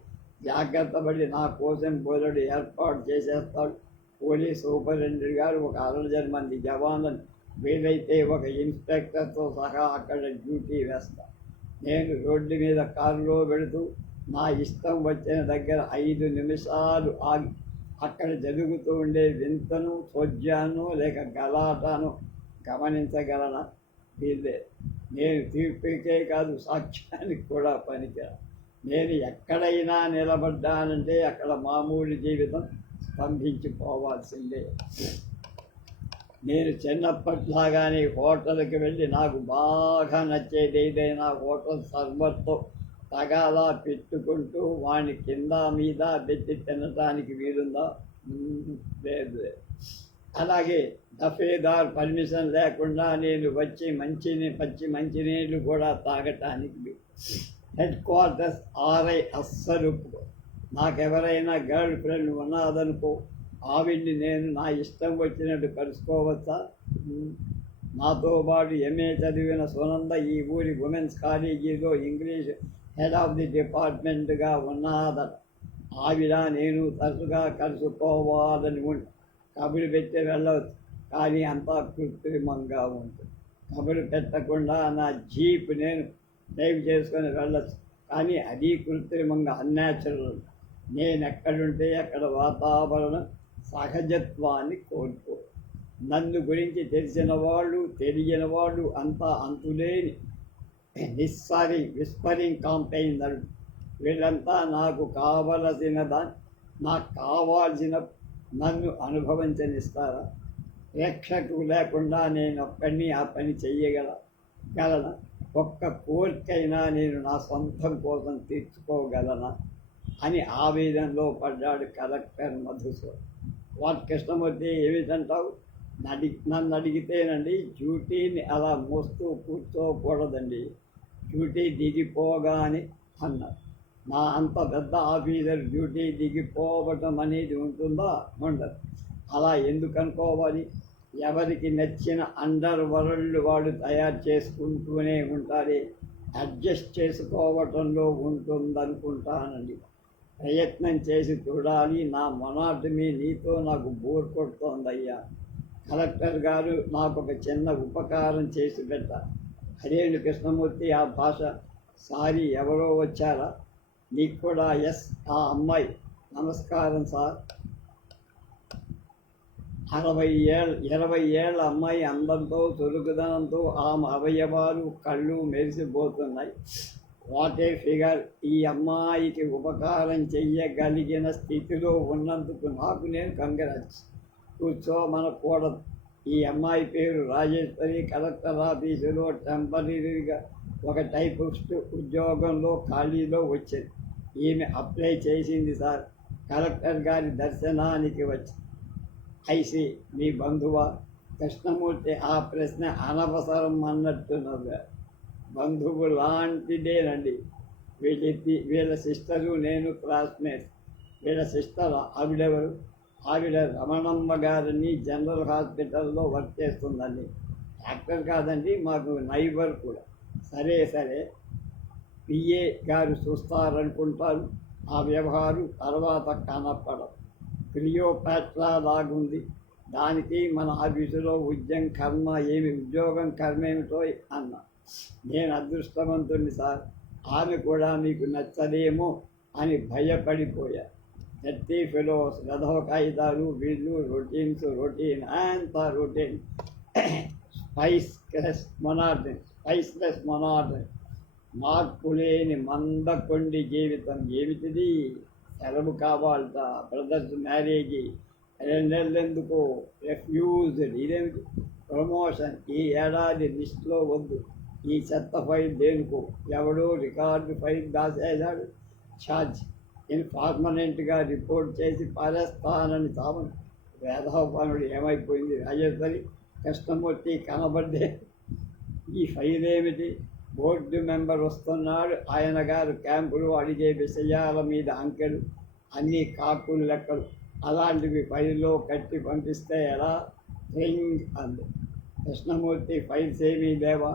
జాగ్రత్త పడి నా కోసం బోలెడు ఏర్పాటు చేసేస్తాడు. పోలీస్ సూపరింటెండెంట్ గారు ఒక 60 మంది జవాన్లను, వీలైతే ఒక ఇన్స్పెక్టర్తో సహా అక్కడ డ్యూటీ వేస్తా. నేను రోడ్డు మీద కారులో వెళుతూ నా ఇష్టం వచ్చిన దగ్గర 5 నిమిషాలు ఆగి అక్కడ జరుగుతూ ఉండే వింతను, చోద్యాను లేక గలాటాను గమనించగలనా? వీళ్ళే. నేను తీర్పుకే కాదు, సాక్ష్యానికి కూడా పనికిరా. నేను ఎక్కడైనా నిలబడ్డానంటే అక్కడ మామూలు జీవితం స్తంభించిపోవాల్సిందే. నేను చిన్నప్పట్లాగానే హోటల్కి వెళ్ళి నాకు బాగా నచ్చేది ఏదైనా హోటల్ సర్వర్తో తగాదా పెట్టుకుంటూ వాడిని కింద మీద పెట్టి తినడానికి వీలుందా? లేదు. అలాగే దఫేదార్ పర్మిషన్ లేకుండా నేను వచ్చి పచ్చి మంచినీళ్ళు కూడా తాగటానికి హెడ్ క్వార్టర్స్ ఆర్ఐ అస్సలు. నాకెవరైనా గర్ల్ ఫ్రెండ్ ఉన్నదనుకో, ఆవిడ్ని నేను నా ఇష్టం వచ్చినట్టు కలుసుకోవచ్చా? నాతో పాటు ఎంఏ చదివిన సునంద ఈ ఊరి ఉమెన్స్ కాలేజీలో ఇంగ్లీష్ హెడ్ ఆఫ్ ది డిపార్ట్మెంట్గా ఉన్నదట. ఆవిడ నేను తరచుగా కలుసుకోవాలని ఉంటుంది. కబురు పెట్టి వెళ్ళవచ్చు, కానీ అంతా కృత్రిమంగా ఉంటుంది. కబురు పెట్టకుండా నా జీప్ నేను డ్రైవ్ చేసుకొని వెళ్ళచ్చు, కానీ అది కృత్రిమంగా, అన్యాచురల్. నేను ఎక్కడుంటే అక్కడ వాతావరణం సహజత్వాన్ని కోల్పో. నన్ను గురించి తెలిసిన వాళ్ళు, తెలియని వాళ్ళు అంతా అంతులేని విస్పరింగ్ కాంపెయినర్. వీళ్ళంతా నాకు కావాల్సిన నన్ను అనుభవించనిస్తారా? ప్రేక్షకులు లేకుండా నేను ఒక్కడిని ఆ పని చెయ్యగలనా? ఒక్క కోరికైనా నేను నా సొంతం కోసం తీర్చుకోగలనా అని ఆవేదనలో పడ్డాడు కలెక్టర్ మధుసూదన్. వాటి కృష్ణమూర్తి ఏమిటంటావు? నన్ను అడిగితేనండి, డ్యూటీని అలా మోస్తూ కూర్చోకూడదండి. డ్యూటీ దిగిపోగానే అన్నారు. నా అంత పెద్ద ఆఫీసర్ డ్యూటీ దిగిపోవటం అనేది ఉంటుందా? ఉండదు. అలా ఎందుకు అనుకోవాలి? ఎవరికి నచ్చిన అండర్ వరల్డ్ వాడు తయారు చేసుకుంటూనే ఉంటారే. అడ్జస్ట్ చేసుకోవటంలో ఉంటుందనుకుంటానండి. ప్రయత్నం చేసి చూడాలి. నా మొనాటమీ నీతో నాకు బోర్ కొడుతోందయ్యా. కలెక్టర్ గారు నాకు ఒక చిన్న ఉపకారం చేసి పెట్టారు. అదేంటి కృష్ణమూర్తి ఆ భాష? సారీ, ఎవరో వచ్చారా? నీకు కూడా? ఎస్, ఆ అమ్మాయి. నమస్కారం సార్. 20 ఏళ్ళ అమ్మాయి, అందంతో చురుకుదనంతో ఆమె అవయవాలు కళ్ళు మెరిసిపోతున్నాయి. What a figure! ఈ అమ్మాయికి ఉపకారం చెయ్యగలిగిన స్థితిలో ఉన్నందుకు నాకు నేను కంగ్రాట్స్. కూర్చో, మనకూడదు. ఈ అమ్మాయి పేరు రాజేశ్వరి. కలెక్టర్ ఆఫీసులో టెంపరీగా ఒక టైపిస్ట్ ఉద్యోగంలో ఖాళీలో వచ్చింది. ఈమె అప్లై చేసింది సార్. కలెక్టర్ గారి దర్శనానికి వచ్చి. ఐసి, మీ బంధువా? కృష్ణమూర్తి ఆ ప్రశ్న అనవసరం అన్నట్టున్నారు. బంధువు లాంటిదేనండి. వీళ్ళ సిస్టరు నేను క్లాస్మేట్స్. వీళ్ళ సిస్టర్ ఆవిడెవరు? ఆవిడ రమణమ్మ గారిని జనరల్ హాస్పిటల్లో వర్క్ చేస్తుందండి. డాక్టర్ కాదండి, మాకు నైబర్ కూడా. సరే, పిఏ గారు చూస్తారనుకుంటారు. ఆ వ్యవహారం తర్వాత కనపడదు. క్లియోపాట్రా లాగుంది. దానికి మన ఆఫీసులో ఉద్యోగం కర్మ ఏమిటో అన్నా. నేను అదృష్టవంతుణ్ణి సార్. ఆమె కూడా మీకు నచ్చదేమో అని భయపడిపోయా. 30 ఫెలోస్, వెధవ కాగితాలు, వీళ్ళు రొటీన్ అంతా రొటీన్. స్పైస్లెస్ మొనార్డన్. మార్పులేని మందకొండి జీవితం. ఏమిటిది? సెలవు కావాలట, బ్రదర్స్ మ్యారేజీ, 2 నెలలెందుకు, రెఫ్యూజ్డ్. ఇదేమిటి? ప్రమోషన్. ఈ ఏడాది లిస్టులో వద్దు. ఈ చెత్త ఫైల్ దేనికో? ఎవడో రికార్డు ఫైల్ దాచేశాడు. ఛార్జ్ ఇన్ఫార్మనెంట్గా రిపోర్ట్ చేసి పారేస్తానని తామని. వేధవపనుడు ఏమైపోయింది? రాజేశ్వరి, కృష్ణమూర్తి కనబడ్డే. ఈ ఫైల్ ఏమిటి? బోర్డు మెంబర్ వస్తున్నాడు. ఆయన గారు క్యాంపులు అడిగే విషయాల మీద అంకెలు, అన్నీ కాకులు లెక్కలు. అలాంటివి ఫైల్లో కట్టి పంపిస్తే ఎలా? రింగ్ అంది. కృష్ణమూర్తి, ఫైల్స్ ఏమీ లేవా?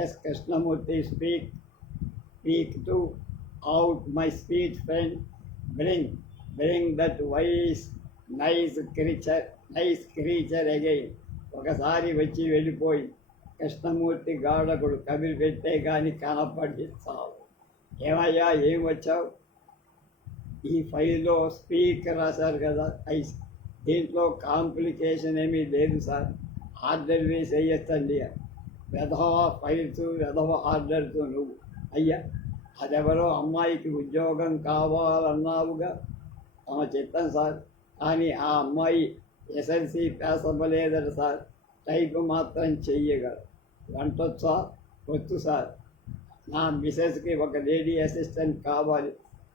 Yes Krishnamurthy, speak to out my sweet friend. Bring that nice creature again. ఒకసారి వచ్చి వెళ్ళిపోయి కృష్ణమూర్తి గాఢకుడు కబిలి పెట్టే కానీ కనపడి చావు. ఏమయ్యా, ఏం వచ్చావు? ఈ ఫైల్లో స్పీక్ రాశారు కదా, ఐస్. దీంట్లో కాంప్లికేషన్ ఏమీ లేదు సార్. ఆర్డర్ వేసి వేయచ్చండి. వెధవ ఫైల్స్, వెధవ ఆర్డర్స్ నువ్వు. అయ్యా, అదెవరో అమ్మాయికి ఉద్యోగం కావాలన్నావుగా. తమ చిత్తం సార్. కానీ ఆ అమ్మాయి ఎస్ఎల్సి పాస్ అవ్వలేదట సార్. టైప్ మాత్రం చెయ్యగలరు. వంటొచ్చా? వచ్చు సార్. నా మిసెస్కి ఒక లేడీ అసిస్టెంట్ కావాలి.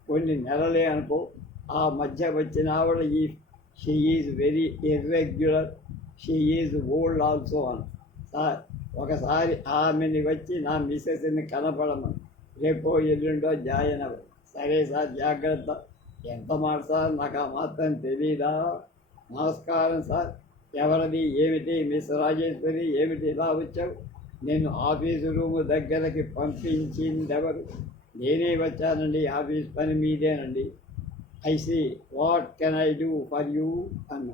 కొన్ని నెలలే అనుకో. ఆ మధ్య వచ్చిన ఆవిడ she is very irregular. She is old also అని. సార్, ఒకసారి ఆమెని వచ్చి నా మిసెస్ని కనపడమని. రేపో ఎల్లుండో జాయిన్ అవ్వ. సరే సార్, జాగ్రత్త. ఎంత మాట సార్, నాకు ఆ మాత్రం తెలీదా? నమస్కారం సార్. ఎవరిది? ఏమిటి? మిస్ రాజేశ్వరి, ఏమిటి ఇలా వచ్చావు? నేను ఆఫీసు రూము దగ్గరకి పంపించిందెవరు? నేనే వచ్చానండి. ఆఫీస్ పని మీదేనండి. I see, what can I do for you అన్న.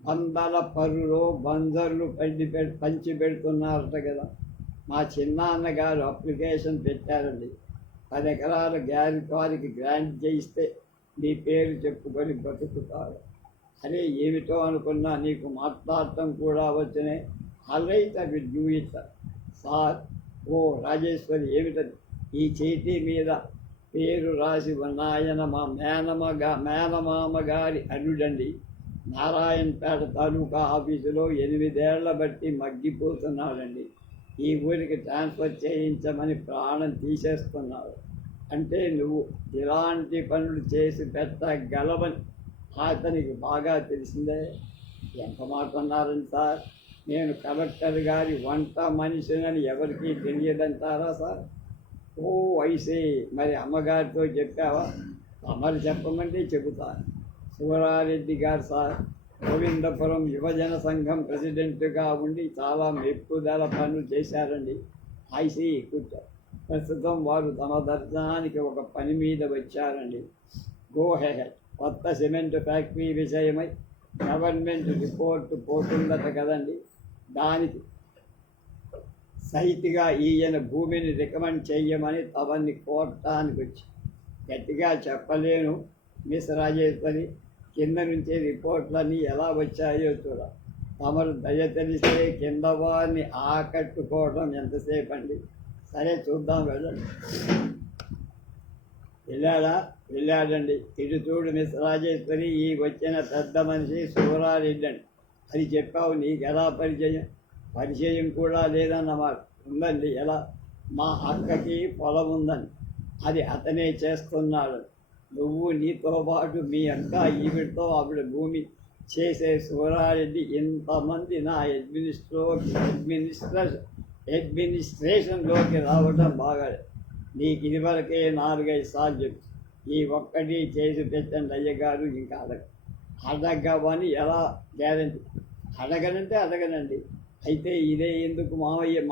బందల పరులో బందర్లు పంచి పెడుతున్నారట కదా. మా చిన్నాన్నగారు అప్లికేషన్ పెట్టారండి. 10 ఎకరాల వారికి గ్రాంట్ చేయిస్తే నీ పేరు చెప్పుకొని బతుకుతారు. అరే, ఏమిటో అనుకున్నా, నీకు మాట్లాడటం కూడా వచ్చినాయి. All right, I will do it sir. Oh Rajeshwari, ఏమిటది? ఈ చేతి మీద పేరు రాసి ఉన్న ఆయన మా మేనమామ గారి అల్లుడండి. నారాయణపేట తాలూకా ఆఫీసులో 8 ఏళ్ల బట్టి మగ్గిపోతున్నాడండి. ఈ ఊరికి ట్రాన్స్ఫర్ చేయించమని ప్రాణం తీసేస్తున్నాడు. అంటే నువ్వు ఇలాంటి పనులు చేసి పెట్టగలవని అతనికి బాగా తెలిసిందే. ఎంత మాట అన్నారని సార్? నేను కలెక్టర్ గారి వంట మనిషినని ఎవరికీ తెలియదంటారా సార్? ఓ ఐసే, మరి అమ్మగారితో చెప్పావా? అమలు చెప్పమంటే చెబుతాను. శివరారెడ్డి గారు సార్ గోవిందపురం యువజన సంఘం ప్రెసిడెంట్గా ఉండి చాలా మెప్పుదల పనులు చేశారండి. ఐసీ కూర్చో. ప్రస్తుతం వారు తమ దర్శనానికి ఒక పని మీద వచ్చారండి. Go head. కొత్త సిమెంట్ ఫ్యాక్టరీ విషయమై గవర్నమెంట్ రిపోర్ట్ పోతుందట కదండి, దానికి సహితిగా ఈయన భూమిని రికమెండ్ చెయ్యమని తవన్ని కోరటానికి వచ్చి గట్టిగా చెప్పలేను మిస్ రాజేశ్వరి, కింద నుంచి రిపోర్ట్లన్నీ ఎలా వచ్చాయో చూడ. తమరు దయ తెలిసే కింద వారిని ఆకట్టుకోవడం ఎంతసేపు అండి. సరే చూద్దాం, వెళ్ళండి. వెళ్ళాడండి. ఇటు చూడు మిస్ రాజేశ్వరి, ఈ వచ్చిన పెద్ద మనిషి సూరారెడ్డి అండి. అది చెప్పావు, నీకు ఎలా పరిచయం కూడా లేదన్నమాట. ఉందండి. ఎలా? మా అక్కకి పొలం ఉందని, అది అతనే చేస్తున్నాడు. నువ్వు నీతో పాటు మీ అక్క ఈవిడితో ఆవిడ భూమి చేసే సూరారెడ్డి ఇంతమంది నా అడ్మినిస్ట్రేషన్లోకి రావడం బాగా. నీకు ఇదివరకే 4-5 సార్లు చెప్పు, ఈ ఒక్కటి చేసి పెట్టండి అయ్యగారు, ఇంకా అడగవని ఎలా గ్యారంటీ? అడగనండి. అయితే ఇదే ఎందుకు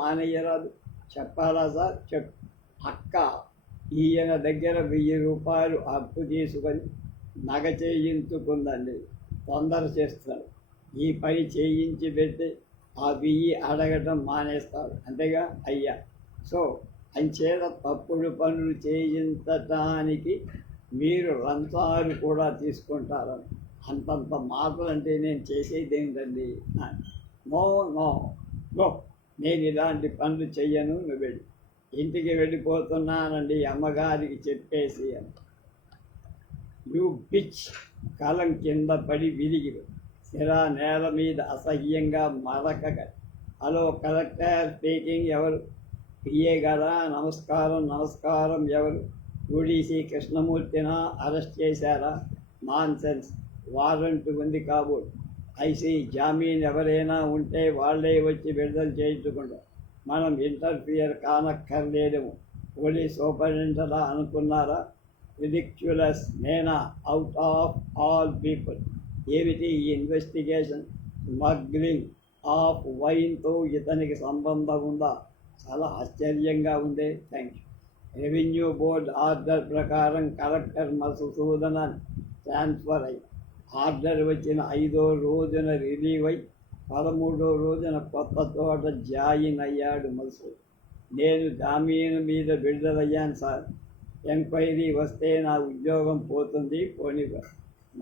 మానయ్యరాదు? చెప్పాలా సార్? చెప్పు. అక్క ఈయన దగ్గర 1000 రూపాయలు అప్పు తీసుకొని నగ చేయించుకుందండి. తొందర చేస్తారు. ఈ పని చేయించి పెడితే ఆ 1000 అడగటం మానేస్తారు, అంతేగా అయ్యా. సో అంచేత తప్పుడు పనులు చేయించటానికి మీరు లంచాలు కూడా తీసుకుంటారని. అంతంత మాటలు అంటే నేను చేసేది ఏంటండి? నో, నేను ఇలాంటి పనులు చెయ్యను, నువ్వు వెళ్ళి. ఇంటికి వెళ్ళిపోతున్నానండి అమ్మగారికి చెప్పేసి అని. You pitch. కలం కింద పడి విరిగి సిరా నేల మీద అసహ్యంగా మరకగా. Hello collector speaking. ఎవరు? పిఏ గారా? నమస్కారం. ఎవరు? యూడీసీ కృష్ణమూర్తినా? అరెస్ట్ చేశారా? Nonsense. వారెంట్ ఉంది కాబోలు. ఐసీ జామీన్ ఎవరైనా ఉంటే వాళ్ళే వచ్చి విడుదల చేయించుకుంటాం. మనం ఇంటర్ఫియర్ కానక్కర్లేదేమో. పోలీస్ సూపరింటెండెంట్ అనుకున్నారా? రిడిక్యులస్. నేనా? Out of all people. ఏమిటి ఈ ఇన్వెస్టిగేషన్? స్మగ్లింగ్ ఆఫ్ వైన్తో ఇతనికి సంబంధం ఉందా? చాలా ఆశ్చర్యంగా ఉంది. Thank you. Revenue board order ప్రకారం కలెక్టర్ మధుసూదనాన్ని ట్రాన్స్ఫర్ అయ్యి ఆర్డర్ వచ్చిన 5వ రోజున రిలీవ్ అయి 13వ రోజున కొత్త చోట జాయిన్ అయ్యాడు మధుసూదన్. నేను జామీను మీద విడుదలయ్యాను సార్. ఎంక్వైరీ వస్తే నా ఉద్యోగం పోతుంది, పోనివ్వరు.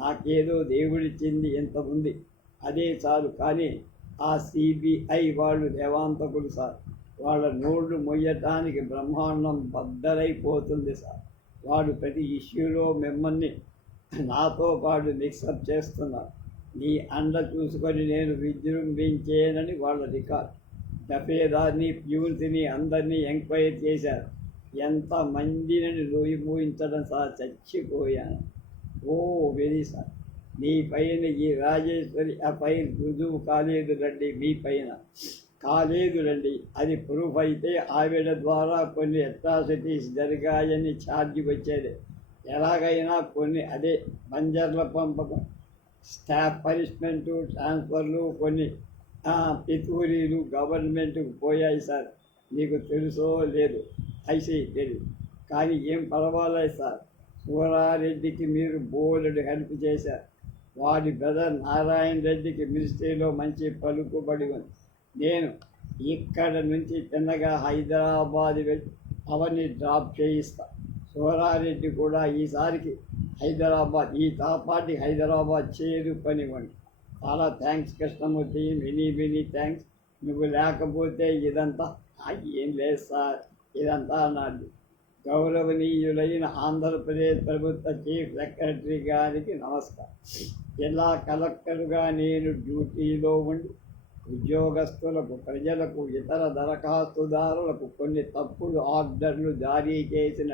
నాకేదో దేవుడిచ్చింది ఎంత ఉంది, అదే చాలు. కానీ ఆ సిబిఐ వాళ్ళు దేవాంతకులు సార్. వాళ్ళ నోళ్లు మొయ్యటానికి బ్రహ్మాండం బద్దలైపోతుంది సార్. వాడు ప్రతి ఇష్యూలో మిమ్మల్ని నాతో పాటు మిక్సప్ చేస్తున్నారు. నీ అండ చూసుకొని నేను విజృంభించేనని వాళ్ళ రికార్డ్. దఫేదార్ని, ప్యూన్స్ని అందరినీ ఎంక్వైరీ చేశారు. ఎంతమందిని లోయి మూయించడం సార్, చచ్చిపోయాను. ఓ వెరీ సార్. మీ పైన ఈ రాజేశ్వరి ఎఫ్ఐఆర్ రుజువు కాలేదు రండి. మీ పైన కాలేదు రండి. అది ప్రూఫ్ అయితే ఆవిడ ద్వారా కొన్ని అట్రాసిటీస్ జరిగాయని ఛార్జీ వచ్చేది. ఎలాగైనా కొన్ని అదే బంజర్ల పంపకం, స్టాఫ్ పనిష్మెంటు, ట్రాన్స్ఫర్లు, కొన్ని పితూరీలు గవర్నమెంట్కు పోయాయి సార్. మీకు తెలుసో లేదు, ఐసీ తెలియదు. కానీ ఏం పర్వాలేదు సార్. సూరారెడ్డికి మీరు బోలెడు హెల్ప్ చేశారు. వాడి బ్రదర్ నారాయణ రెడ్డికి మినిస్ట్రీలో మంచి పలుకుబడి ఉంది. నేను ఇక్కడ నుంచి చిన్నగా హైదరాబాద్ వెళ్ళి అవన్నీ డ్రాప్ చేయిస్తా. సూరారెడ్డి కూడా ఈసారికి హైదరాబాద్, ఈ తాపాటి హైదరాబాద్ చేరుకొనివ్వండి. చాలా థ్యాంక్స్ కృష్ణమూర్తి, మెనీ థ్యాంక్స్. నువ్వు లేకపోతే ఇదంతా ఏం లేదు సార్, ఇదంతా నాది. గౌరవనీయులైన ఆంధ్రప్రదేశ్ ప్రభుత్వ చీఫ్ సెక్రటరీ గారికి నమస్కారం. జిల్లా కలెక్టర్గా నేను డ్యూటీలో ఉండి ఉద్యోగస్తులకు, ప్రజలకు, ఇతర దరఖాస్తుదారులకు కొన్ని తప్పుడు ఆర్డర్లు జారీ చేసిన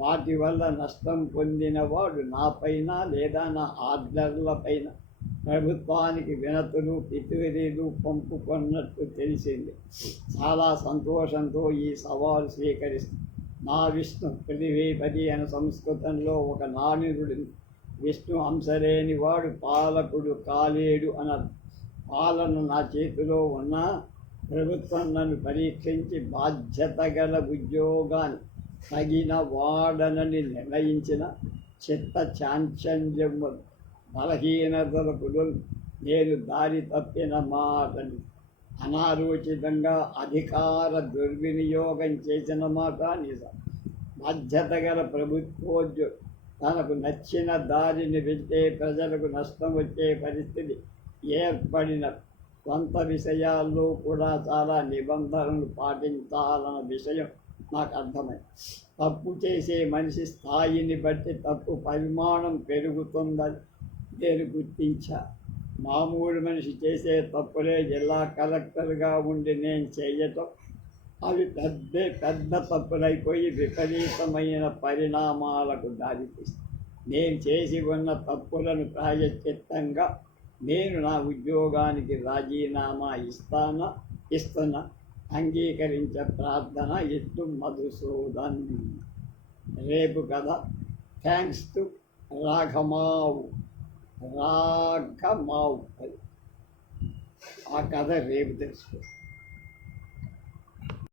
వాటి వల్ల నష్టం పొందినవాడు నాపైన లేదా నా ఆర్డర్లపైన ప్రభుత్వానికి వినతులు, పితూరీలు పంపుకున్నట్టు తెలిసింది. చాలా సంతోషంతో ఈ సవాలు స్వీకరిస్తుంది. నా విష్ణు పృథివీపతి అనే సంస్కృతంలో ఒక నానుడి. విష్ణు అంశలేని వాడు పాలకుడు కాలేడు అన్నారు. పాలన నా చేతిలో ఉన్న ప్రభుత్వం నన్ను పరీక్షించి బాధ్యత గల ఉద్యోగాన్ని తగిన వాడనని నిర్ణయించిన చిత్త చాంచల్యము బలహీనతలకు నేను దారి తప్పిన మాటని అనాలోచితంగా అధికార దుర్వినియోగం చేసిన మాట నిజం. బాధ్యత గల ప్రభుత్వోద్యోగి తనకు నచ్చిన దారిని వెళ్తే ప్రజలకు నష్టం వచ్చే పరిస్థితి ఏర్పడిన కొంత విషయాల్లో కూడా చాలా నిబంధనలు పాటించాలన్న విషయం నాకు అర్థమైంది. తప్పు చేసే మనిషి స్థాయిని బట్టి తప్పు పరిమాణం పెరుగుతుందని నేను గుర్తించా. మామూలు మనిషి చేసే తప్పులే జిల్లా కలెక్టర్గా ఉండి నేను చేయటం అవి పెద్ద తప్పులైపోయి విపరీతమైన పరిణామాలకు దారితీస్తాయి. నేను చేసి ఉన్న తప్పులను ప్రాయశ్చిత్తంగా నేను నా ఉద్యోగానికి రాజీనామా ఇస్తున్నా అంగీకరించే ప్రార్థన ఇట్లు మధుసూదన్. రేపు కథ థ్యాంక్స్ టు రాఘమావు. ఆ కథ రేపు తెలుసుకో.